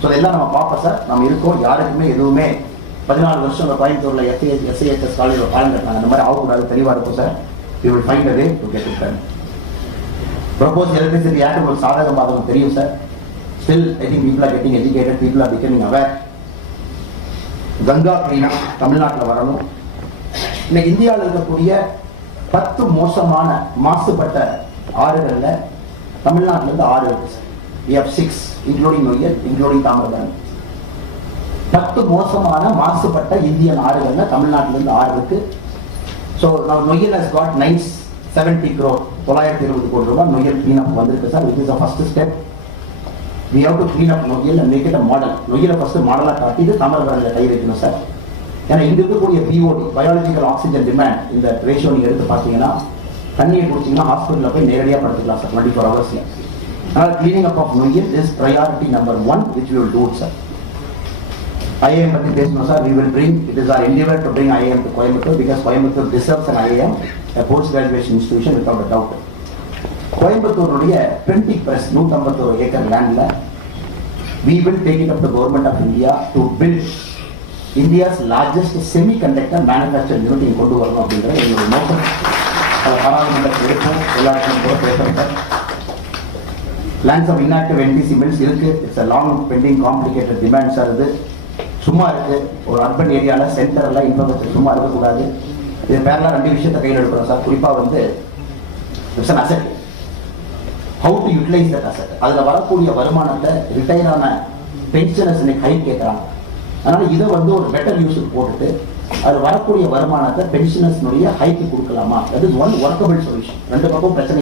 So இதெல்லாம் நம்ம பார்ப்போம் sir. நம்ம இருக்கோம், யாருக்குமே எதுவுமே 14 வருஷம் கோயம்புத்தூர்ல SAHS காலேஜ்ல பாலம் கட்டினாங்க, அந்த மாதிரி ஆகக்கூடாது, தெளிவா இருக்கும் sir. We will find a way to get it done. Proposed electricity act உங்களுக்கு சாதகம் பாதகம் தெரியும் sir. Still, I think people are getting educated, people are becoming aware. Ganga கிளீனா தமிழ்நாட்டில் வரணும். இன்னைக்கு இந்தியாவில் இருக்கக்கூடிய 10 மோசமான மாசுபட்ட ஆறுகள்ல தமிழ்நாட்டில இருந்து 6 இருக்கு sir. We have 6 including Noyyal, including Thamirabarani. 10 மோசமான மாசுபட்ட இந்திய நாடுகள்ல தமிழ்நாட்டில இருந்து 6 இருக்கு. So now Noyyal has got 970 crore 920 கோடி ரூபாய் நொய்யல் clean up வந்திருக்கு sir. Which is the first step. We have to clean up Noyyal and make it a model. நொய்யலை ஃபர்ஸ்ட் மாடலா காட்டி இது தாமிரபரணியில கை வைக்கணும் சார். ஏன்னா இங்க இருக்கக்கூடிய பிஓடி பயாலஜிக்கல் ஆக்சிஜன் டிமாண்ட் இந்த ரேஷியோ நீங்க எடுத்து பார்த்தீங்கன்னா தண்ணியை குடிச்சீங்கன்னா ஹாஸ்பிட்டல்ல போய் நேரடியாக படுத்துக்கலாம் சார் 24 hours. அதனால cleaning up of Noyyal is priority number 1 which we will do it sir. IIM பத்தி பேசணும் sir. We will bring, it is our endeavor to bring IIM to Coimbatore because Coimbatore deserves an IIM, a post graduation institution without a doubt. கோயம்புத்தூருடைய printing press 151 acre லேண்ட்ல we will take it up to government of India to build India's largest semiconductor manufacturing unit கொண்டு வரணும் அப்படிங்கிற எங்களுடைய நோக்கம். பாராளுமன்றத்தில் இருக்கும் எல்லா இடத்துலையும் பேசுறேன். Plans of inactive NTC mills இருக்கு. It's a long pending complicated demand sir. இது சும்மா இருக்கு. ஒரு அர்பன் ஏரியால சென்டர்ல இன்ஃப்ராஸ்ட்ரக்சர் சும்மா இருக்கக்கூடாது. இது பேரலா 2 விஷயத்தை கையில் எடுக்கிறோம் சார். குறிப்பா வந்து it's an asset. How to utilize that asset. அதுல வரக்கூடிய வருமானத்தை ரிட்டையர் ஆன பென்ஷனர்ஸ் ஹை கேட்கறாங்க. அதனால இதை வந்து ஒரு பெட்டர் யூஸுக்கு போட்டுட்டு அது வரக்கூடிய வருமானத்தை பென்ஷனர்ஸ் ஹைக்கு கொடுக்கலாமா? That is one workable solution. 2 பக்கம் பிரச்சனை